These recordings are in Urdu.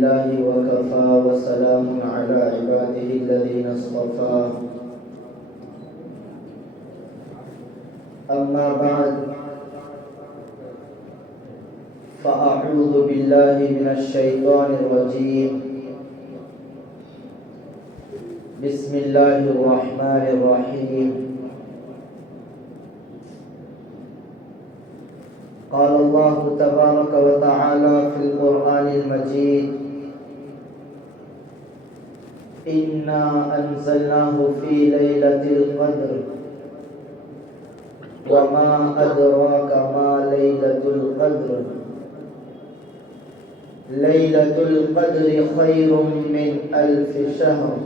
لله وكفى وسلام على عباده الذين اصطفى أما بعد فأعوذ بالله من الشيطان الرجيم بسم الله الرحمن الرحيم قال الله تبارك وتعالى في القرآن المجيد إنا أنزلناه في ليلة القدر وما أدراك ما ليلة القدر ليلة القدر خير من 1000 شهر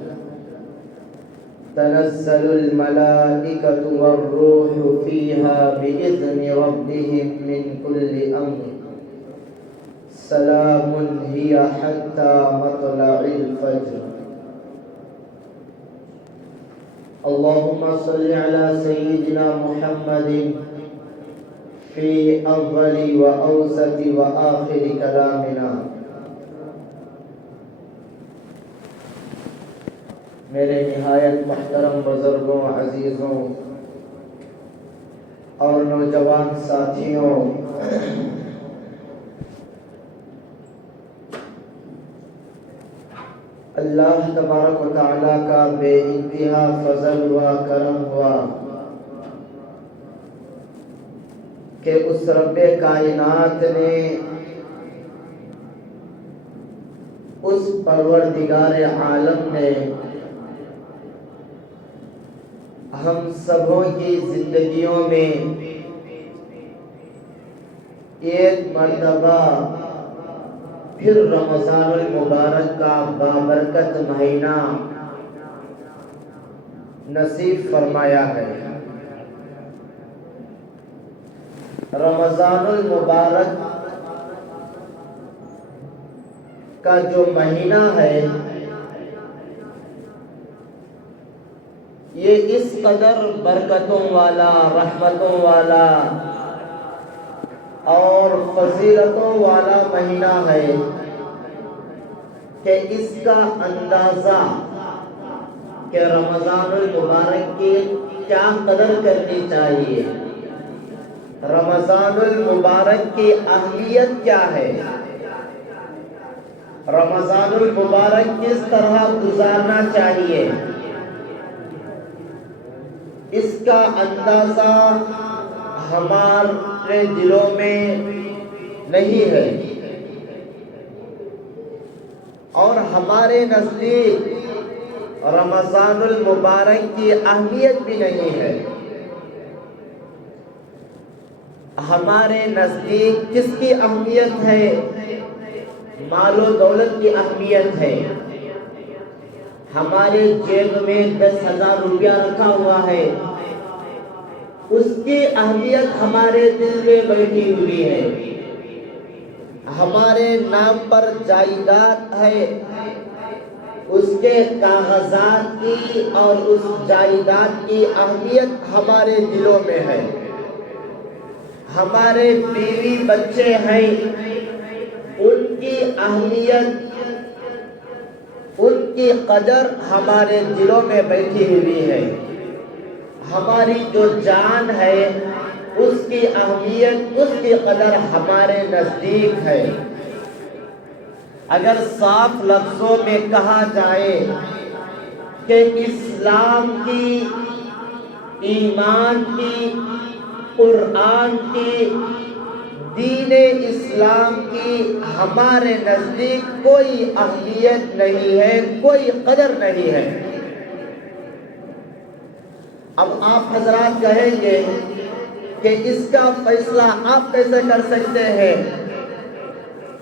تنزل الملائكة والروح فيها بإذن ربهم من كل أمر سلام هي حتى مطلع الفجر اللهم صل على سيدنا محمد في أول وأوسط وآخر كلامنا. میرے نہایت محترم بزرگوں، عزیزوں اور نوجوان ساتھیوں، اللہ تبارک و تعالیٰ کا بے انتہا فضل و کرم ہوا کہ اس رب کائنات نے اس پروردگار عالم نے ہم سبوں کی زندگیوں میں ایک مرتبہ پھر رمضان المبارک کا بابرکت مہینہ نصیب فرمایا ہے. رمضان المبارک کا جو مہینہ ہے یہ اس قدر برکتوں والا، رحمتوں والا اور فضیلتوں والا مہینہ ہے کہ اس کا اندازہ کہ رمضان المبارک کی کیا قدر کرنی چاہیے، رمضان المبارک کی اہمیت کیا ہے، رمضان المبارک کس طرح گزارنا چاہیے، اس کا اندازہ ہمارے دلوں میں نہیں ہے اور ہمارے نزدیک رمضان المبارک کی اہمیت بھی نہیں ہے. ہمارے نزدیک کس کی اہمیت ہے؟ مال و دولت کی اہمیت ہے. ہمارے جیب میں 10,000 روپیہ رکھا ہوا ہے، اس کی اہمیت ہمارے دل میں بیٹھی ہوئی ہے. ہمارے نام پر جائیداد ہے، اس کے کاغذات کی اور اس جائیداد کی اہمیت ہمارے دلوں میں ہے. ہمارے بیوی بچے ہیں، ان کی اہمیت، ان کی قدر ہمارے دلوں میں بیٹھی ہوئی ہے. ہماری جو جان ہے اس کی اہمیت، اس کی قدر ہمارے نزدیک ہے. اگر صاف لفظوں میں کہا جائے کہ اسلام کی، ایمان کی، قرآن کی، دین اسلام کی ہمارے نزدیک کوئی اہمیت نہیں ہے، کوئی قدر نہیں ہے. اب آپ حضرات کہیں گے کہ اس کا فیصلہ آپ کیسے کر سکتے ہیں؟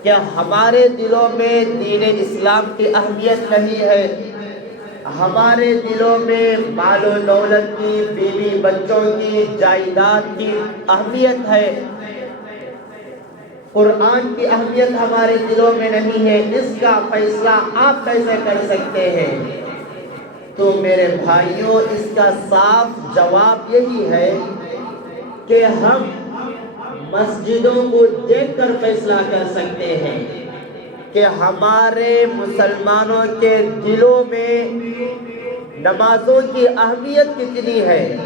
کیا ہمارے دلوں میں دین اسلام کی اہمیت نہیں ہے؟ ہمارے دلوں میں مال و دولت کی، بیوی بچوں کی، جائیداد کی اہمیت ہے، قرآن کی اہمیت ہمارے دلوں میں نہیں ہے. اس کا فیصلہ آپ کیسے کر سکتے ہیں؟ تو میرے بھائیوں، اس کا صاف جواب یہی ہے کہ ہم مسجدوں کو دیکھ کر فیصلہ کر سکتے ہیں. کہ ہمارے مسلمانوں کے دلوں میں نمازوں کی اہمیت کتنی ہے۔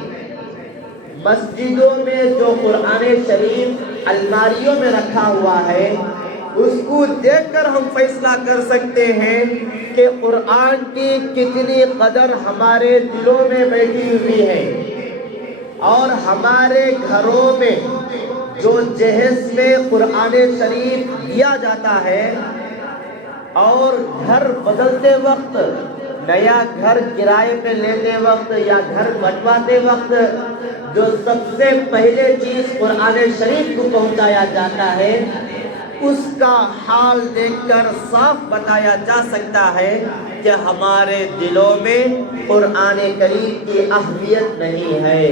مسجدوں میں جو قرآن شریف الماریوں میں رکھا ہوا ہے، اس کو دیکھ کر ہم فیصلہ کر سکتے ہیں کہ قرآن کی کتنی قدر ہمارے دلوں میں بیٹھی ہوئی ہے۔ اور ہمارے گھروں میں جو جہیز میں قرآن شریف دیا جاتا ہے، اور گھر بدلتے وقت، نیا گھر کرائے پہ لیتے وقت یا گھر بنواتے وقت جو سب سے پہلے چیز قرآن شریف کو پہنچایا جاتا ہے، اس کا حال دیکھ کر صاف بتایا جا سکتا ہے کہ ہمارے دلوں میں قرآن کریم کی اہمیت نہیں ہے۔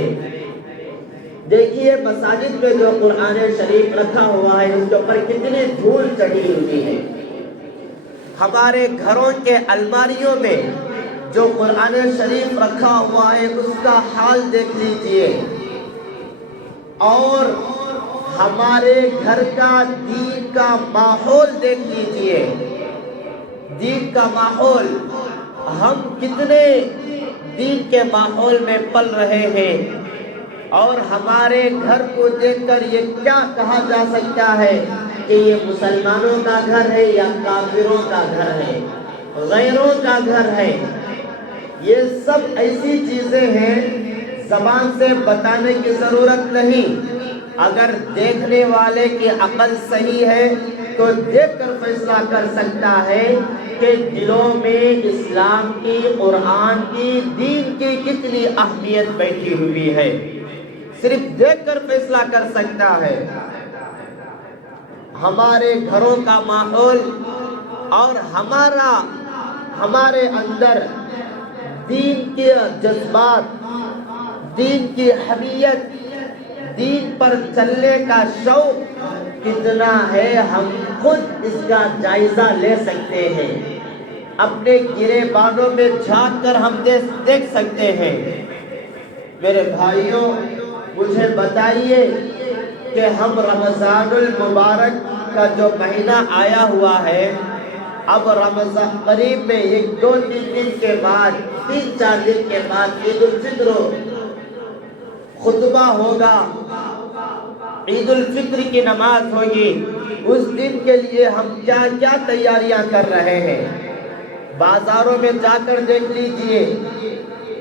دیکھیے مساجد میں جو قرآن شریف رکھا ہوا ہے، اس کے اوپر کتنی دھول چڑھی ہوئی ہے۔ ہمارے گھروں کے الماریوں میں جو قرآن شریف رکھا ہوا ہے، اس کا حال دیکھ لیجئے۔ اور ہمارے گھر کا دین کا ماحول دیکھ لیجئے۔ دین کا ماحول، ہم کتنے دین کے ماحول میں پل رہے ہیں، اور ہمارے گھر کو دیکھ کر یہ کیا کہا جا سکتا ہے کہ یہ مسلمانوں کا گھر ہے یا کافروں کا گھر ہے، غیروں کا گھر ہے۔ یہ سب ایسی چیزیں ہیں زبان سے بتانے کی ضرورت نہیں۔ اگر دیکھنے والے کی عقل صحیح ہے تو دیکھ کر فیصلہ کر سکتا ہے کہ دلوں میں اسلام کی، قرآن کی، دین کی کتنی اہمیت بیٹھی ہوئی ہے۔ صرف دیکھ کر فیصلہ کر سکتا ہے۔ ہمارے گھروں کا ماحول اور ہمارے اندر دین کے جذبات، دین کی حمیت، دین پر چلنے کا شوق کتنا ہے، ہم خود اس کا جائزہ لے سکتے ہیں۔ اپنے گریبانوں میں جھانک کر ہم دیکھ سکتے ہیں۔ میرے بھائیوں، مجھے بتائیے کہ ہم رمضان المبارک کا جو مہینہ آیا ہوا ہے، اب رمضان قریب میں 1-2-3 دن کے بعد، 3-4 دن کے بعد عید الفطر خطبہ ہوگا، عید الفطر کی نماز ہوگی۔ اس دن کے لیے ہم کیا کیا تیاریاں کر رہے ہیں۔ بازاروں میں جا کر دیکھ لیجئے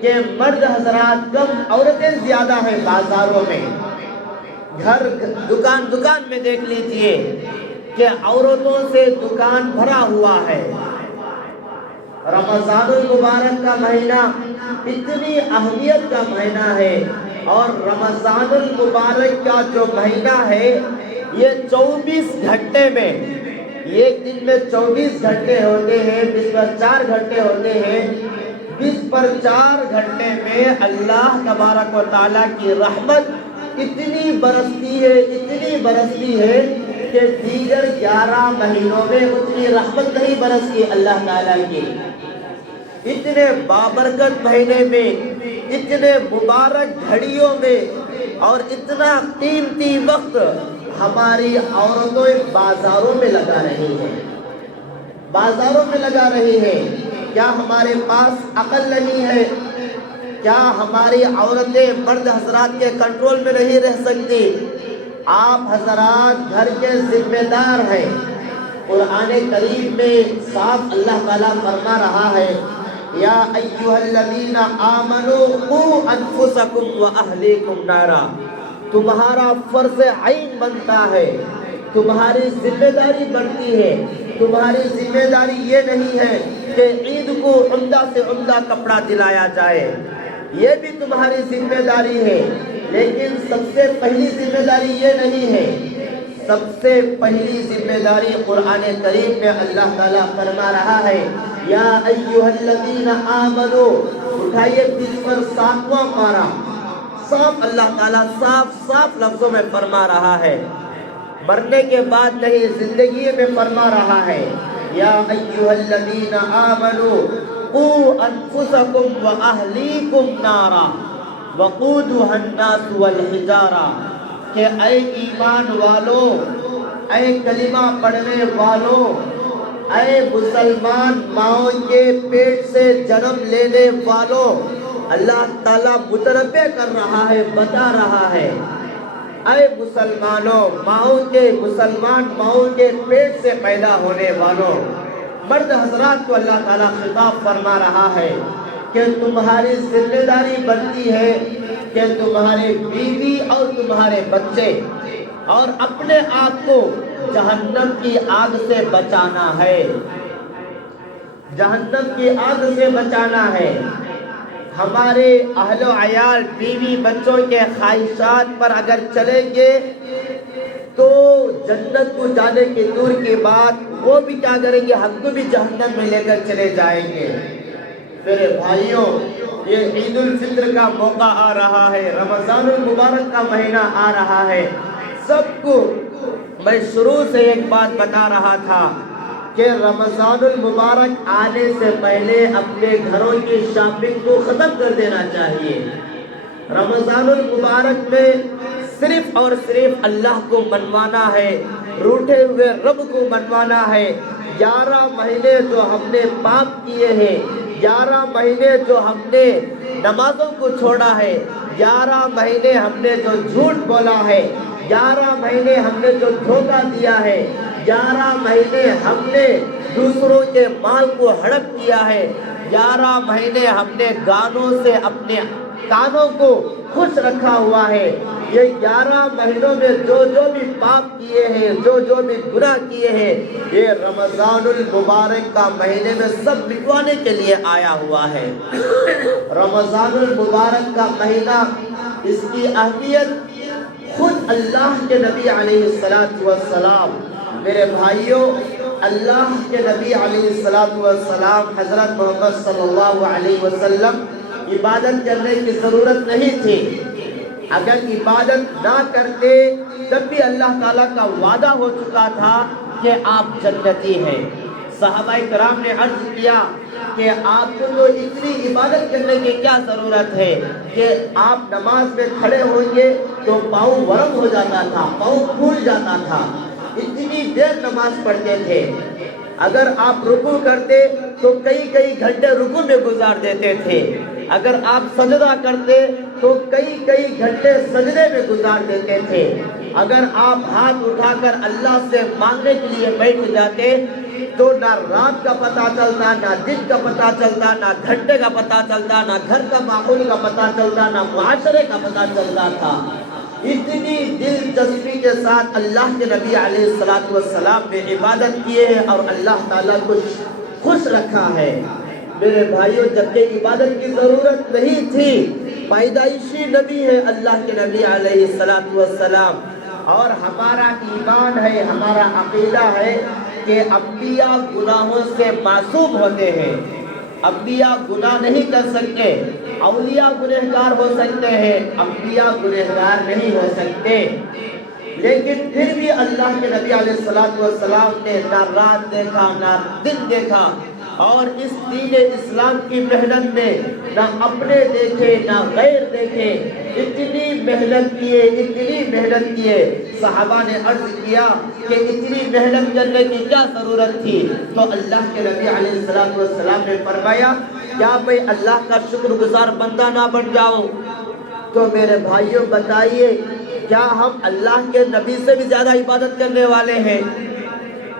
کہ مرد حضرات کم، عورتیں زیادہ ہیں بازاروں میں۔ گھر دکان میں دیکھ لیجئے کہ عورتوں سے دکان بھرا ہوا ہے۔ رمضان المبارک کا مہینہ اتنی اہمیت کا مہینہ ہے، اور رمضان المبارک کا جو مہینہ ہے، یہ 24 گھنٹے میں، ایک دن میں 24 گھنٹے ہوتے ہیں، 20 پر 4 گھنٹے ہوتے ہیں۔ 20 پر 4 گھنٹے میں اللہ تبارک و تعالیٰ کی رحمت اتنی برستی ہے کہ دیگر 11 مہینوں میں اتنی رحمت نہیں برستی اللہ تعالیٰ کی۔ اتنے بابرکت مہینے میں، اتنے مبارک گھڑیوں میں، اور اتنا قیمتی وقت ہماری عورتیں بازاروں میں لگا رہی ہیں۔ بازاروں میں لگا رہی ہیں۔ کیا ہمارے پاس عقل نہیں ہے؟ کیا ہماری عورتیں مرد حضرات کے کنٹرول میں نہیں رہ سکتی؟ آپ حضرات گھر کے ذمہ دار ہیں۔ قرآن کریم میں صاف اللہ تعالیٰ فرما رہا ہے، یا ایھا الذین آمنوا قوا انفسکم واہلیکم نارا۔ تمہارا فرض عین بنتا ہے، تمہاری ذمہ داری بنتی ہے۔ تمہاری ذمہ داری یہ نہیں ہے کہ عید کو عمدہ سے عمدہ کپڑا دلایا جائے، یہ بھی تمہاری ذمہ داری ہے، لیکن سب سے پہلی ذمہ داری یہ نہیں ہے۔ سب سے پہلی ذمہ داری قرآن کریم میں اللہ تعالیٰ فرما رہا ہے، یا ایھا الذین آمنوا۔ اٹھائیے 20 پر 7واں پارہ، صاف اللہ تعالیٰ صاف لفظوں میں فرما رہا ہے، مرنے کے بعد نہیں، زندگی میں فرما رہا ہے، یا ایھا الذین آمنوا قوا انفسکم واہلیکم نارا وقودھا الناس والحجارہ، کہ اے ایمان والو، اے کلمہ پڑھنے والو، اے مسلمان ماؤں کے پیٹ سے جنم لینے والوں، اللہ تعالیٰ متنبع کر رہا ہے، بتا رہا ہے، اے مسلمانوں، مسلمان ماؤں کے پیٹ سے پیدا ہونے والوں، مرد حضرات کو اللہ تعالیٰ خطاب فرما رہا ہے کہ تمہاری ذمہ داری بنتی ہے کہ تمہارے بیوی اور تمہارے بچے اور اپنے آپ کو جہنم کی آگ سے بچانا ہے، جہنم کی آگ سے بچانا ہے۔ ہمارے اہل و عیال، بیوی بچوں کے خواہشات پر اگر چلیں گے تو جنت کو جانے کی دور کی بات، وہ بھی کیا کریں گے، ہم کو بھی جہنم میں لے کر چلے جائیں گے۔ میرے بھائیوں، یہ عید الفطر کا موقع آ رہا ہے، رمضان المبارک کا مہینہ آ رہا ہے۔ سب کو میں شروع سے ایک بات بتا رہا تھا کہ رمضان المبارک آنے سے پہلے اپنے گھروں کی شاپنگ کو ختم کر دینا چاہیے۔ رمضان المبارک میں صرف اور صرف اللہ کو منوانا ہے، روٹھے ہوئے رب کو منوانا ہے۔ 11 مہینے جو ہم نے پاپ کیے ہیں، 11 مہینے جو ہم نے نمازوں کو چھوڑا ہے، 11 مہینے ہم نے جو جھوٹ بولا ہے، 11 مہینے ہم نے جو دھوکہ دیا ہے، 11 مہینے ہم نے دوسروں کے مال کو ہڑپ کیا ہے، 11 مہینے ہم نے گانوں سے اپنے کانوں کو خوش رکھا ہوا ہے۔ یہ 11 مہینوں میں جو بھی پاپ کیے ہیں، جو بھی گناہ کیے ہیں، یہ رمضان المبارک کا مہینے میں سب مٹوانے کے لیے آیا ہوا ہے۔ رمضان المبارک کا مہینہ، اس کی اہمیت خود اللہ کے نبی علیہ السلام، میرے بھائیوں، اللہ کے نبی علیہ السلام حضرت محمد صلی اللہ علیہ وسلم عبادت کرنے کی ضرورت نہیں تھی۔ اگر عبادت نہ کرتے تب بھی اللہ تعالیٰ کا وعدہ ہو چکا تھا کہ آپ جنتی ہیں۔ صحابہ کرام نے عرض کیا کہ آپ کو تو اتنی عبادت کرنے کی کیا ضرورت ہے کہ آپ نماز میں کھڑے ہوں گے تو پاؤں ورم ہو جاتا تھا، پاؤں پھول جاتا تھا، اتنی دیر نماز پڑھتے تھے۔ اگر آپ رکوع کرتے تو کئی گھنٹے رکوع میں گزار دیتے تھے، اگر آپ سجدہ کرتے تو کئی گھنٹے سجدے میں گزار دیتے تھے، اگر آپ ہاتھ اٹھا کر اللہ سے مانگنے کے لیے بیٹھ جاتے تو نہ رات کا پتہ چلتا، نہ دن کا پتہ چلتا، نہ گھنٹے کا پتہ چلتا، نہ گھر کا ماحول کا پتہ چلتا، نہ معاشرے کا پتہ چلتا تھا۔ اتنی دلچسپی کے ساتھ اللہ کے نبی علیہ السلام نے عبادت کیے ہیں اور اللہ تعالیٰ کو خوش رکھا ہے۔ میرے بھائیوں، جبکہ عبادت کی ضرورت نہیں تھی، پیدائشی نبی ہے اللہ کے نبی علیہ السلام، اور ہمارا ایمان ہے، ہمارا عقیدہ ہے کہ انبیاء گناہوں سے معصوم ہوتے ہیں۔ انبیاء گناہ نہیں کر سکتے، اولیاء گنہگار ہو سکتے ہیں، انبیاء گنہگار نہیں ہو سکتے۔ لیکن پھر بھی اللہ کے نبی علیہ السلام نے نہ رات دیکھا نہ دن دیکھا، اور اس دین اسلام کی محنت میں نہ اپنے دیکھے نہ غیر دیکھے، اتنی محنت کیے۔ صحابہ نے عرض کیا کہ اتنی محنت کرنے کی کیا ضرورت تھی؟ تو اللہ کے نبی علیہ السلام نے فرمایا، کیا میں اللہ کا شکر گزار بندہ نہ بن جاؤں؟ تو میرے بھائیوں بتائیے، کیا ہم اللہ کے نبی سے بھی زیادہ عبادت کرنے والے ہیں؟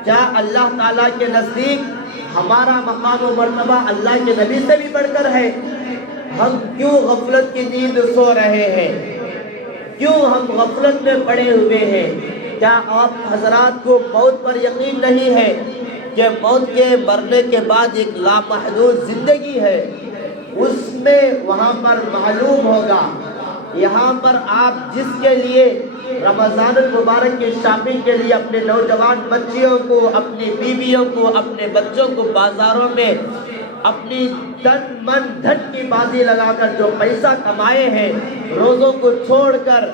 کیا اللہ تعالیٰ کے نزدیک ہمارا مقام و مرتبہ اللہ کے نبی سے بھی بڑھ کر ہے؟ ہم کیوں غفلت کی نیند سو رہے ہیں؟ کیوں ہم غفلت میں پڑے ہوئے ہیں؟ کیا آپ حضرات کو موت پر یقین نہیں ہے کہ موت کے مرنے کے بعد ایک لامحدود زندگی ہے؟ اس میں وہاں پر معلوم ہوگا۔ یہاں پر آپ جس کے لیے رمضان المبارک کی شاپنگ کے لیے اپنے نوجوان بچیوں کو، اپنی بیویوں کو، اپنے بچوں کو بازاروں میں اپنی تن من دھن کی بازی لگا کر جو پیسہ کمائے ہیں، روزوں کو چھوڑ کر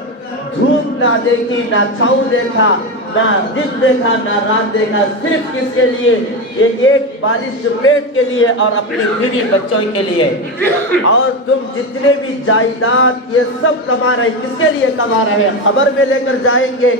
دھوپ نہ دیکھی، نہ چھاؤں دیکھا، نہ دن دیکھا، نہ رات دیکھا، صرف کس کے لیے؟ یہ ایک بالش پیٹ کے لیے اور اپنی بیوی بچوں کے لیے۔ اور تم جتنے بھی جائیداد یہ سب کما رہے، کس کے لیے کما رہے ہیں؟ قبر میں لے کر جائیں گے،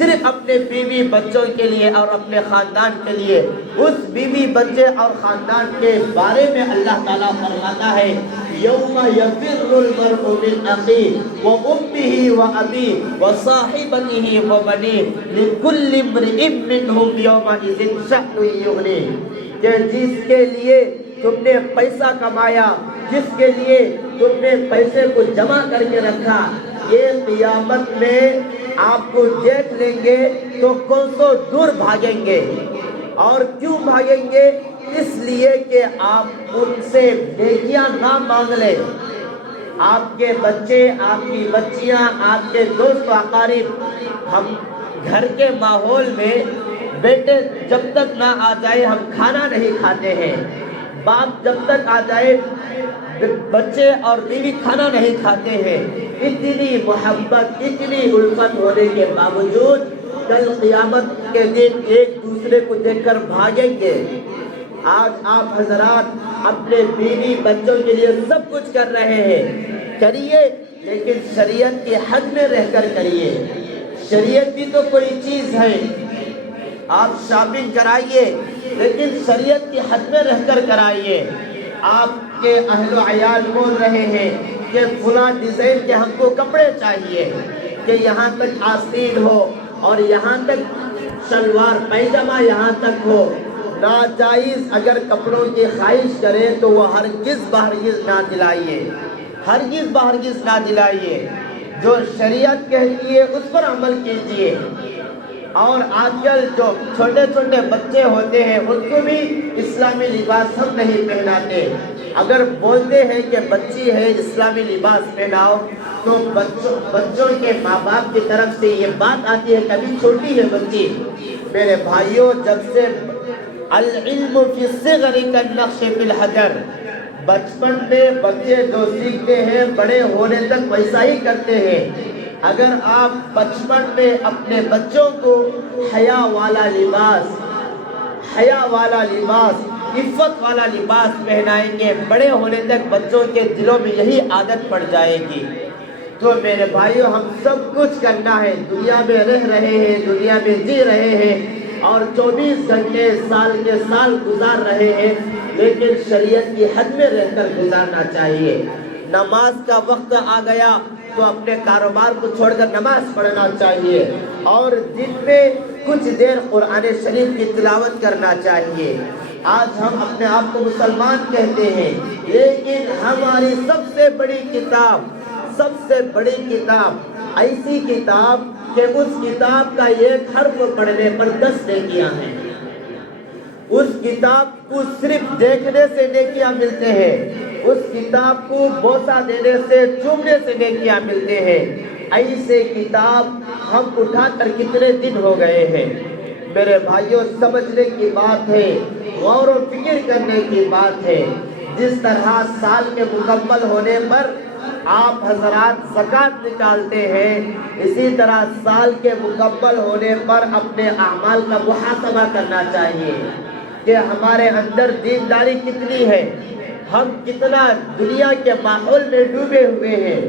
صرف اپنے بیوی بچوں کے لیے اور اپنے خاندان کے لیے، اس بیوی بچے اور خاندان کے بارے میں اللہ تعالیٰ فرماتا ہے یوم یفر المرء من اخیہ وامہ وابیہ وصاحبتہ وبنیہ لکل امرئ منہم یومئذ شأن یغنیہ، کہ جس کے لیے تم نے پیسہ کمایا، جس کے لیے تم نے پیسے کو جمع کر کے رکھا، یہ قیامت میں آپ کو دیکھ لیں گے تو کون سو دور بھاگیں گے۔ اور کیوں بھاگیں گے؟ اس لیے کہ آپ ان سے نیکیاں نہ مانگ لیں۔ آپ کے بچے، آپ کی بچیاں، آپ کے دوست و اقارب، ہم گھر کے ماحول میں بیٹے جب تک نہ آ جائے ہم کھانا نہیں کھاتے ہیں، باپ جب تک آ جائے بچے اور بیوی کھانا نہیں کھاتے ہیں۔ اتنی محبت، اتنی الفت ہونے کے باوجود کل قیامت کے دن ایک دوسرے کو دیکھ کر بھاگیں گے۔ آج آپ حضرات اپنے بیوی بچوں کے لیے سب کچھ کر رہے ہیں، کریے، لیکن شریعت کی حد میں رہ کر کریے۔ شریعت بھی تو کوئی چیز ہے، آپ شاپنگ کرائیے لیکن شریعت کی حد میں رہ کر کرائیے۔ آپ کے اہل و عیال بول رہے ہیں کہ فلاں ڈیزائن کے ہم کو کپڑے چاہیے، کہ یہاں تک آستین ہو اور یہاں تک شلوار پیجامہ یہاں تک ہو۔ ناجائز اگر کپڑوں کی خواہش کرے تو وہ ہرگز بہرگز نہ دلائیے، ہرگز بہرگز نہ دلائیے۔ جو شریعت کہتی ہے اس پر عمل کیجیے۔ اور آج کل جو چھوٹے چھوٹے بچے ہوتے ہیں ان کو بھی اسلامی لباس ہم نہیں پہناتے۔ اگر بولتے ہیں کہ بچی ہے اسلامی لباس پہناؤ تو بچوں کے ماں باپ کی طرف سے یہ بات آتی ہے کبھی چھوٹی ہے بچی۔ میرے بھائیوں، جب سے العلم فی الصغر کالنقش فی الحجر، بچپن میں بچے جو سیکھتے ہیں بڑے ہونے تک ویسا ہی کرتے ہیں۔ اگر آپ بچپن میں اپنے بچوں کو حیا والا لباس، عفت والا لباس پہنائیں گے، بڑے ہونے تک بچوں کے دلوں میں یہی عادت پڑ جائے گی۔ تو میرے بھائیوں، ہم سب کچھ کرنا ہے، دنیا میں رہ رہے ہیں، دنیا میں جی رہے ہیں اور 24 گھنٹے سال کے سال گزار رہے ہیں، لیکن شریعت کی حد میں رہ کر گزارنا چاہیے۔ نماز کا وقت آ گیا تو اپنے کاروبار کو چھوڑ کر نماز پڑھنا چاہیے، اور دن میں کچھ دیر قرآن شریف کی تلاوت کرنا چاہیے۔ آج ہم اپنے آپ کو مسلمان کہتے ہیں، لیکن ہماری سب سے بڑی کتاب ایسی کتاب کہ اس کتاب کا ایک حرف پڑھنے پر 10 نیکیاں ہیں۔ اس کتاب کو صرف دیکھنے سے نیکیاں ملتے ہیں، اس کتاب کو بوسہ دینے سے، چومنے سے نیکیاں ملتے ہیں۔ ایسے کتاب ہم اٹھا کر کتنے دن ہو گئے ہیں؟ میرے بھائیوں، سمجھنے کی بات ہے، غور و فکر کرنے کی بات ہے۔ جس طرح سال کے مکمل ہونے پر آپ حضرات زکوٰۃ نکالتے ہیں، اسی طرح سال کے مکمل ہونے پر اپنے اعمال کا محاسبہ کرنا چاہیے کہ ہمارے اندر دینداری کتنی ہے، ہم کتنا دنیا کے ماحول میں ڈوبے ہوئے ہیں۔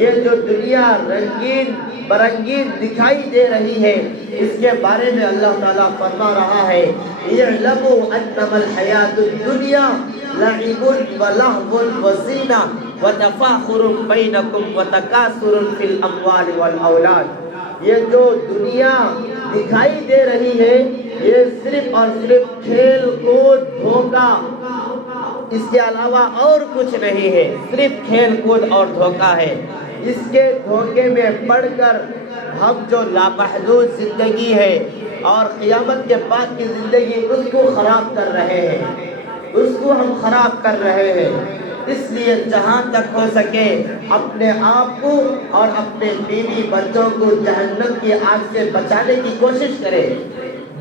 یہ جو دنیا رنگین برنگین دکھائی دے رہی ہے، اس کے بارے میں اللہ تعالیٰ فرما رہا ہے اعلموا انما الحیاۃ الدنیا لعب ولہو وزینہ وتفاخر بینکم وتکاثر فی الاموال والاولاد۔ یہ جو دنیا دکھائی دے رہی ہے یہ صرف اور صرف کھیل کود دھوکہ، اس کے علاوہ اور کچھ نہیں ہے، صرف کھیل کود اور دھوکہ ہے۔ اس کے دھوکے میں پڑ کر ہم جو لامحدود زندگی ہے اور قیامت کے بعد کی زندگی اس کو خراب کر رہے ہیں، اس کو ہم خراب کر رہے ہیں۔ اس لیے جہاں تک ہو سکے اپنے آپ کو اور اپنے بیوی بچوں کو جہنم کی آگ سے بچانے کی کوشش کریں۔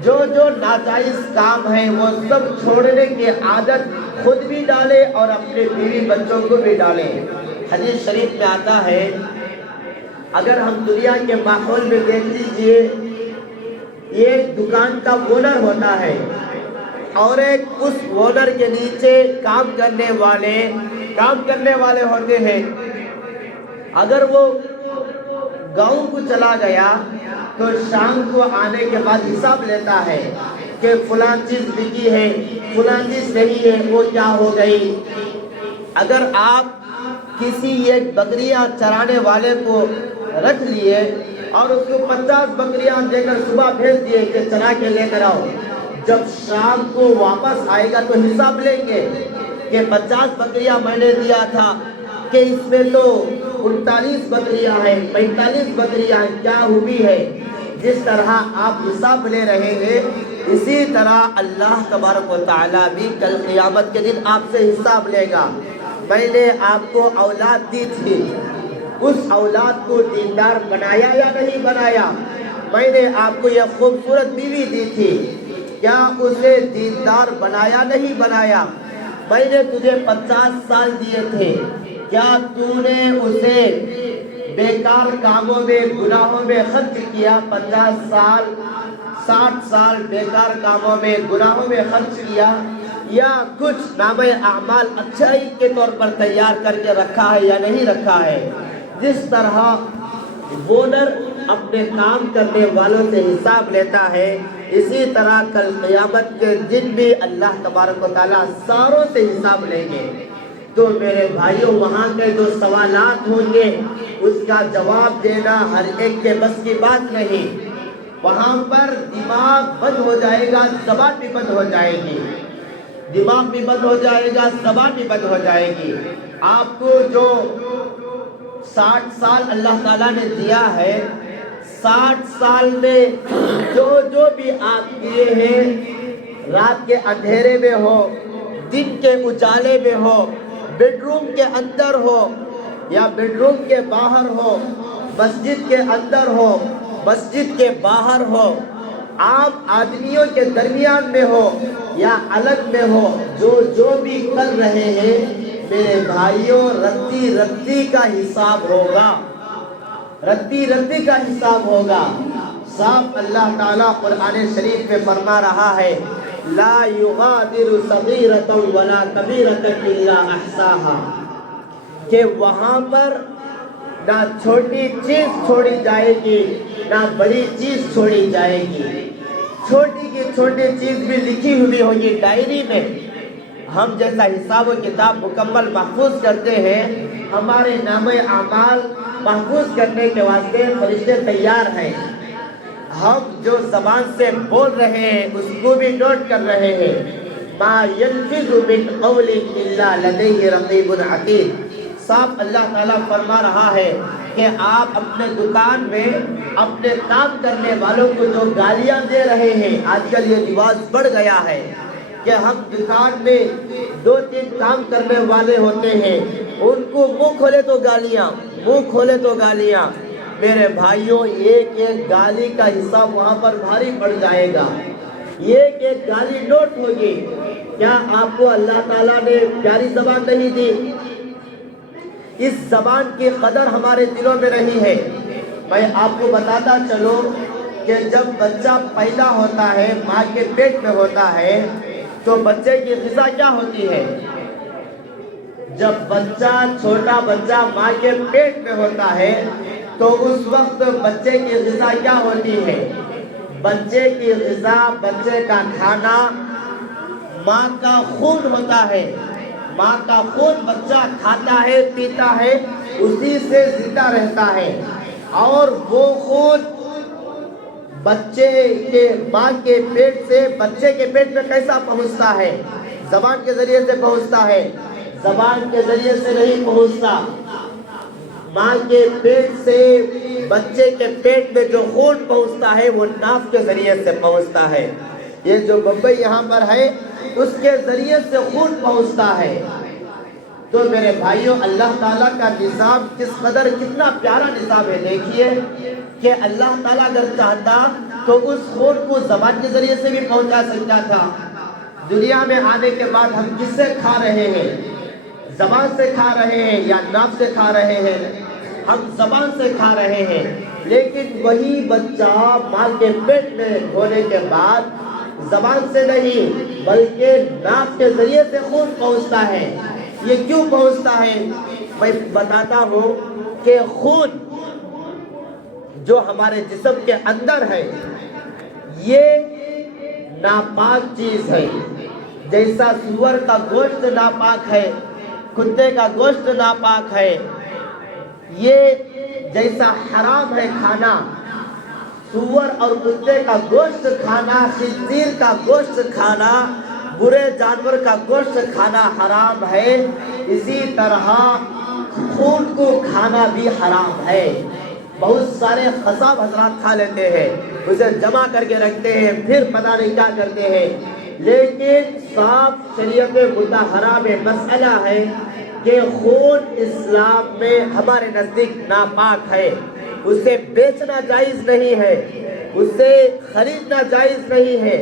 جو جو ناجائز کام ہے وہ سب چھوڑنے کی عادت خود بھی ڈالے اور اپنے بیوی بچوں کو بھی ڈالے۔ حدیث شریف میں آتا ہے، اگر ہم دنیا کے ماحول میں دیکھ لیجئے، ایک دکان کا اونر ہوتا ہے اور ایک اس اونر کے نیچے کام کرنے والے ہوتے ہیں۔ اگر وہ گاؤں کو چلا گیا تو شام کو آنے کے بعد حساب لیتا ہے کہ فلاں چیز بکی ہے، فلاں چیز نہیں ہے، وہ کیا ہو گئی۔ اگر آپ کسی ایک بکریاں چرانے والے کو رکھ لیے اور اس کو 50 بکریاں دے کر صبح بھیج دیے کہ چرا کے لے کر آؤ، جب شام کو واپس آئے گا تو حساب لیں گے کہ 50 بکریاں میں نے دیا تھا کہ اس میں تو 39 بکریاں ہیں، 45 بکریاں ہیں، کیا ہوئی ہے۔ جس طرح آپ حساب لے رہے ہیں، اسی طرح اللہ تبارک و تعالیٰ بھی کل قیامت کے دن آپ سے حساب لے گا۔ میں نے آپ کو اولاد دی تھی، اس اولاد کو دیندار بنایا یا نہیں بنایا؟ میں نے آپ کو یہ خوبصورت بیوی دی تھی، کیا اسے دیندار بنایا نہیں بنایا؟ میں نے تجھے 50 سال دیے تھے، کیا تو نے اسے بیکار کاموں میں گناہوں میں خرچ کیا؟ 50 سال 60 سال بیکار کاموں میں گناہوں میں خرچ کیا، یا کچھ نامہ اعمال اچھائی کے طور پر تیار کر کے رکھا ہے یا نہیں رکھا ہے؟ جس طرح اونر اپنے کام کرنے والوں سے حساب لیتا ہے، اسی طرح کل قیامت کے دن بھی اللہ تبارک و تعالیٰ ساروں سے حساب لیں گے۔ تو میرے بھائیوں، وہاں کے جو سوالات ہوں گے اس کا جواب دینا ہر ایک کے بس کی بات نہیں۔ وہاں پر دماغ بند ہو جائے گا، زبان بھی بند ہو جائے گی، دماغ بھی بند ہو جائے گا، زبان بھی بند ہو جائے گی۔ آپ کو جو 60 سال اللہ تعالیٰ نے دیا ہے، 60 سال میں جو بھی آپ کیے ہیں، رات کے اندھیرے میں ہو، دن کے اجالے میں ہو، بیڈ روم کے اندر ہو یا بیڈ روم کے باہر ہو، مسجد کے اندر ہو، مسجد کے باہر ہو، عام آدمیوں کے درمیان میں ہو یا الگ میں ہو، جو بھی کر رہے ہیں میرے بھائیوں، رتی رتی کا حساب ہوگا، رتی رتی کا حساب ہوگا۔ صاحب اللہ تعالیٰ قرآن شریف میں فرما رہا ہے، لا یغادر صغیرۃ ولا کبیرۃ الا احصاها، کہ وہاں پر نہ چھوٹی چیز چھوڑی جائے گی نہ بڑی چیز چھوڑی جائے گی۔ چھوٹی کی چھوٹی چیز بھی لکھی ہوئی ہوگی ڈائری میں۔ ہم جیسا حساب و کتاب مکمل محفوظ کرتے ہیں، ہمارے نامہ اعمال محفوظ کرنے کے واسطے فرشتے تیار ہیں۔ ہم جو زبان سے بول رہے ہیں اس کو بھی نوٹ کر رہے ہیں۔ ما يلفظ من قول الا لديه رقیب عتید۔ صاحب اللہ تعالیٰ فرما رہا ہے کہ آپ اپنے دکان میں اپنے کام کرنے والوں کو جو گالیاں دے رہے ہیں، آج کل یہ رواج بڑھ گیا ہے کہ ہم دکان میں 2-3 کام کرنے والے ہوتے ہیں، ان کو منہ کھولے تو گالیاں، منہ کھولے تو گالیاں۔ میرے بھائیوں، ایک ایک گالی کا حساب وہاں پر بھاری پڑ جائے گا، ایک ایک گالی نوٹ ہوگی۔ کیا آپ کو اللہ تعالیٰ نے پیاری زبان نہیں دی؟ اس زبان کی قدر ہمارے دلوں میں نہیں ہے۔ میں آپ کو بتاتا چلوں کہ جب بچہ پیدا ہوتا ہے، ماں کے پیٹ میں ہوتا ہے، تو بچے کی غذا کیا ہوتی ہے؟ جب بچہ، چھوٹا بچہ ماں کے پیٹ میں ہوتا ہے تو اس وقت بچے کی غذا کیا ہوتی ہے؟ بچے کی غذا، بچے کا کھانا ماں کا خون ہوتا ہے۔ ماں کا خون بچہ کھاتا ہے، پیتا ہے، اسی سے زندہ رہتا ہے۔ اور وہ خون بچے کے ماں کے پیٹ سے بچے کے پیٹ میں کیسا پہنچتا ہے؟ زبان کے ذریعے سے پہنچتا ہے، زبان کے ذریعے سے نہیں پہنچتا۔ ماں کے پیٹ سے بچے کے پیٹ میں جو خون پہنچتا ہے وہ ناف کے ذریعے سے پہنچتا ہے۔ یہ جو بمبئی یہاں پر ہے اس کے ذریعے سے خون پہنچتا ہے۔ تو میرے بھائیوں، اللہ تعالیٰ کا نظام کس قدر کتنا پیارا نظام ہے۔ دیکھیے کہ اللہ تعالیٰ اگر چاہتا تو اس خون کو زبان کے ذریعے سے بھی پہنچا سکتا تھا۔ دنیا میں آنے کے بعد ہم کس سے کھا رہے ہیں؟ زبان سے کھا رہے ہیں یا ناف سے کھا رہے ہیں؟ ہم زبان سے کھا رہے ہیں، لیکن وہی بچہ ماں کے پیٹ میں ہونے کے بعد زبان سے نہیں بلکہ ناف کے ذریعے سے خون پہنچتا ہے۔ یہ کیوں پہنچتا ہے؟ میں بتاتا ہوں کہ خون جو ہمارے جسم کے اندر ہے یہ ناپاک چیز ہے. جیسا سور کا گوشت ناپاک ہے، کتے کا گوشت ناپاک ہے، یہ جیسا حرام ہے کھانا، سور اور کتے کا گوشت کھانا، خنزیر کا گوشت کھانا، برے جانور کا گوشت کھانا حرام ہے، اسی طرح خون کو کھانا بھی حرام ہے. بہت سارے قصاب حضرات کھا لیتے ہیں، اسے جمع کر کے رکھتے ہیں، پھر پتہ نہیں کیا کرتے ہیں. لیکن صاف شریعت مطہرہ میں مسئلہ ہے کہ خون اسلام میں ہمارے نزدیک ناپاک ہے، اسے بیچنا جائز نہیں ہے، اسے خریدنا جائز نہیں ہے.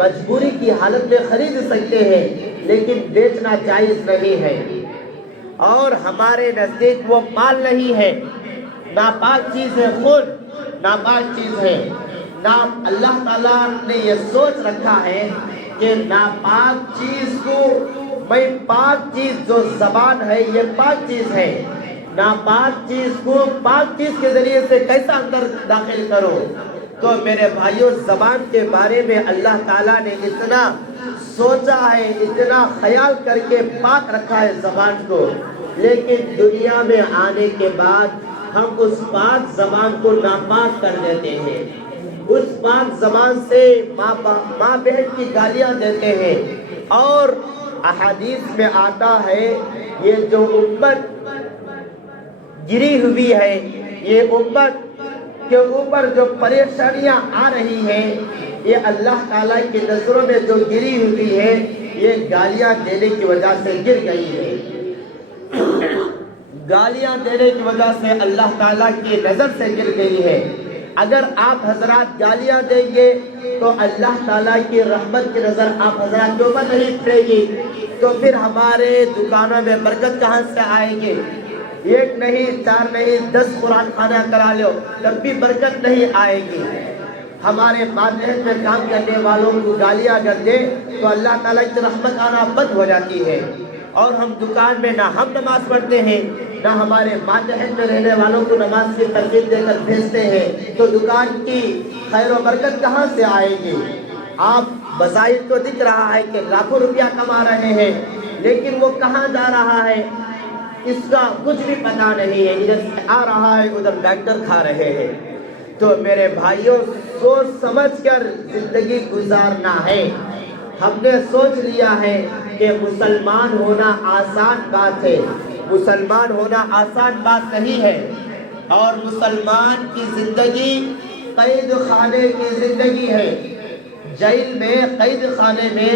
مجبوری کی حالت میں خرید سکتے ہیں لیکن بیچنا جائز نہیں ہے، اور ہمارے نزدیک وہ مال نہیں ہے، ناپاک چیز ہے. خون ناپاک چیز ہے. اللہ تعالیٰ نے یہ سوچ رکھا ہے کہ ناپاک چیز کو میں پاک چیز جو زبان ہے یہ پاک چیز ہے، ناپاک چیز کو پاک چیز کے ذریعے سے کیسا اندر داخل کرو. تو میرے بھائیوں، زبان کے بارے میں اللہ تعالیٰ نے اتنا سوچا ہے، اتنا خیال کر کے پاک رکھا ہے زبان کو، لیکن دنیا میں آنے کے بعد ہم اس پاک زبان کو ناپاک کر دیتے ہیں. اس پاک زبان سے ماں بہن کی گالیاں دیتے ہیں. اور احادیث میں آتا ہے یہ جو امت گری ہوئی ہے، یہ امت کے اوپر جو پریشانیاں آ رہی ہیں، یہ اللہ تعالیٰ کی نظروں میں جو گری ہوئی ہے یہ گالیاں دینے کی وجہ سے گر گئی ہے. گالیاں دینے کی وجہ سے اللہ تعالیٰ کی نظر سے گر گئی ہے. اگر آپ حضرات گالیاں دیں گے تو اللہ تعالیٰ کی رحمت کی نظر آپ حضرات کے اوپر نہیں پڑے گی، تو پھر ہمارے دکانوں میں برکت کہاں سے آئے گی؟ ایک نہیں، چار نہیں، 10 قرآن خانہ کرا لو تب بھی برکت نہیں آئے گی. ہمارے ماتحت میں کام کرنے والوں کو گالیاں اگر دیں تو اللہ تعالیٰ کی رحمت آنا بند ہو جاتی ہے، اور ہم دکان میں نہ ہم نماز پڑھتے ہیں نہ ہمارے ماتحت میں رہنے والوں کو نماز کی ترغیب دے کر بھیجتے ہیں، تو دکان کی خیر و برکت کہاں سے آئے گی؟ آپ بظاہر تو دکھ رہا ہے کہ لاکھوں روپیہ کما رہے ہیں، لیکن وہ کہاں جا رہا ہے اس کا کچھ بھی پتہ نہیں ہے. ادھر سے آ رہا ہے، ادھر ڈاکٹر کھا رہے ہیں. تو میرے بھائیوں، سوچ سمجھ کر زندگی گزارنا ہے. ہم نے سوچ لیا ہے کہ مسلمان ہونا آسان بات ہے، مسلمان ہونا آسان بات نہیں ہے، اور مسلمان کی زندگی قید خانے کی زندگی ہے. جیل میں، قید خانے میں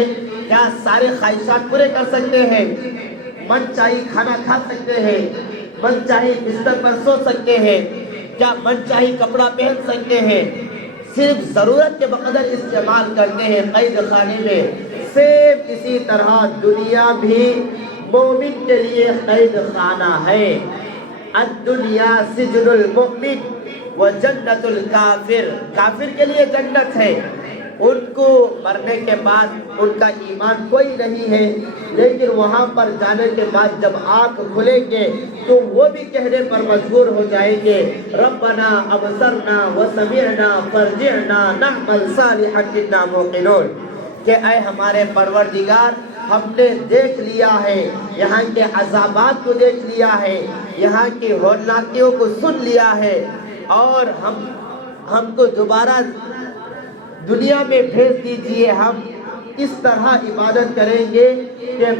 کیا سارے خواہشات پورے کر سکتے ہیں؟ من چاہی کھانا کھا سکتے ہیں؟ من چاہی بستر پر سو سکتے ہیں؟ کیا من چاہی کپڑا پہن سکتے ہیں؟ صرف ضرورت کے بقدر استعمال کرتے ہیں قید خانے میں. سیم اسی طرح دنیا بھی مومن کے لیے قید خانہ ہے. الدنیا سجن المؤمن و جنت الکافر. کافر کے لیے جنت ہے، ان کو مرنے کے بعد ان کا ایمان کوئی نہیں ہے، لیکن وہاں پر جانے کے بعد جب آنکھ کھلیں گے تو وہ بھی کہنے پر مجبور ہو جائیں گے ربنا ابصرنا وسمعنا فرجعنا نعمل صالحا انا موقنون، کہ اے ہمارے پروردگار، ہم نے دیکھ لیا ہے، یہاں کے عذابات کو دیکھ لیا ہے، یہاں کی ہولناکیوں کو سن لیا ہے، اور ہم کو دوبارہ دنیا میں بھیج دیجئے. ہم اس طرح عبادت کریں گے کہ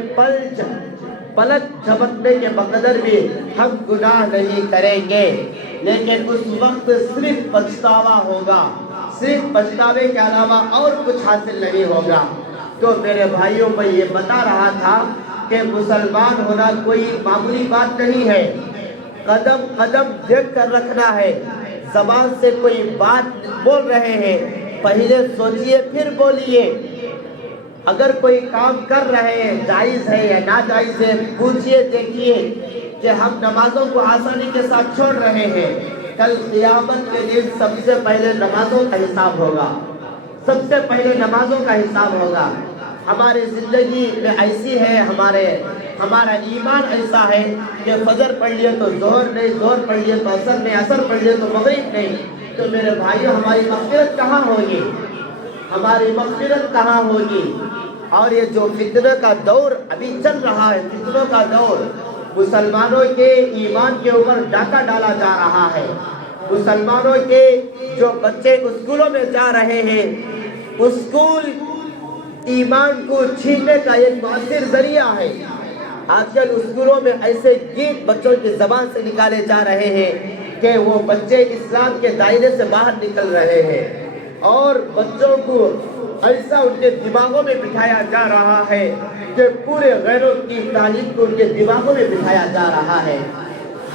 پلک جھپکنے کے بقدر بھی ہم گناہ نہیں کریں گے. لیکن اس وقت صرف پچھتاوا ہوگا، صرف پچھتاوے کے علاوہ اور کچھ حاصل نہیں ہوگا. تو میرے بھائیوں، میں یہ بتا رہا تھا کہ مسلمان ہونا کوئی معمولی بات نہیں ہے. قدم قدم دیکھ کر رکھنا ہے. زبان سے کوئی بات بول رہے ہیں، پہلے سوچئے پھر بولیے. اگر کوئی کام کر رہے ہیں جائز ہے یا ناجائز ہے، پوچھئے دیکھیے کہ ہم نمازوں کو آسانی کے ساتھ چھوڑ رہے ہیں. کل قیامت کے دن سب سے پہلے نمازوں کا حساب ہوگا، سب سے پہلے نمازوں کا حساب ہوگا. ہماری زندگی میں ایسی ہے، ہمارے ہمارا ایمان ایسا ہے کہ فجر پڑھ لیے تو ظہر نہیں، ظہر پڑھ لیے تو عصر نہیں، عصر پڑھ لیے تو مغرب نہیں۔ تو میرے بھائیو ہماری مغفرت کہاں ہوگی؟ ہماری مغفرت کہاں ہوگی؟ اور یہ جو فتنہ کا دور ابھی چل رہا ہے، فتنوں کا دور، مسلمانوں کے ایمان کے اوپر ڈاکہ ڈالا جا رہا ہے۔ مسلمانوں کے جو بچے اسکولوں میں جا رہے ہیں، اسکول ایمان کو چھیننے کا ایک مؤثر ذریعہ ہے۔ آج کل اسکولوں میں ایسے گیت بچوں کی زبان سے نکالے جا رہے ہیں کہ وہ بچے اسلام کے دائرے سے باہر نکل رہے ہیں، اور بچوں کو ایسا ان کے دماغوں میں بٹھایا جا رہا ہے کہ پورے غیروں کی تعلیم کو ان کے دماغوں میں بٹھایا جا رہا ہے۔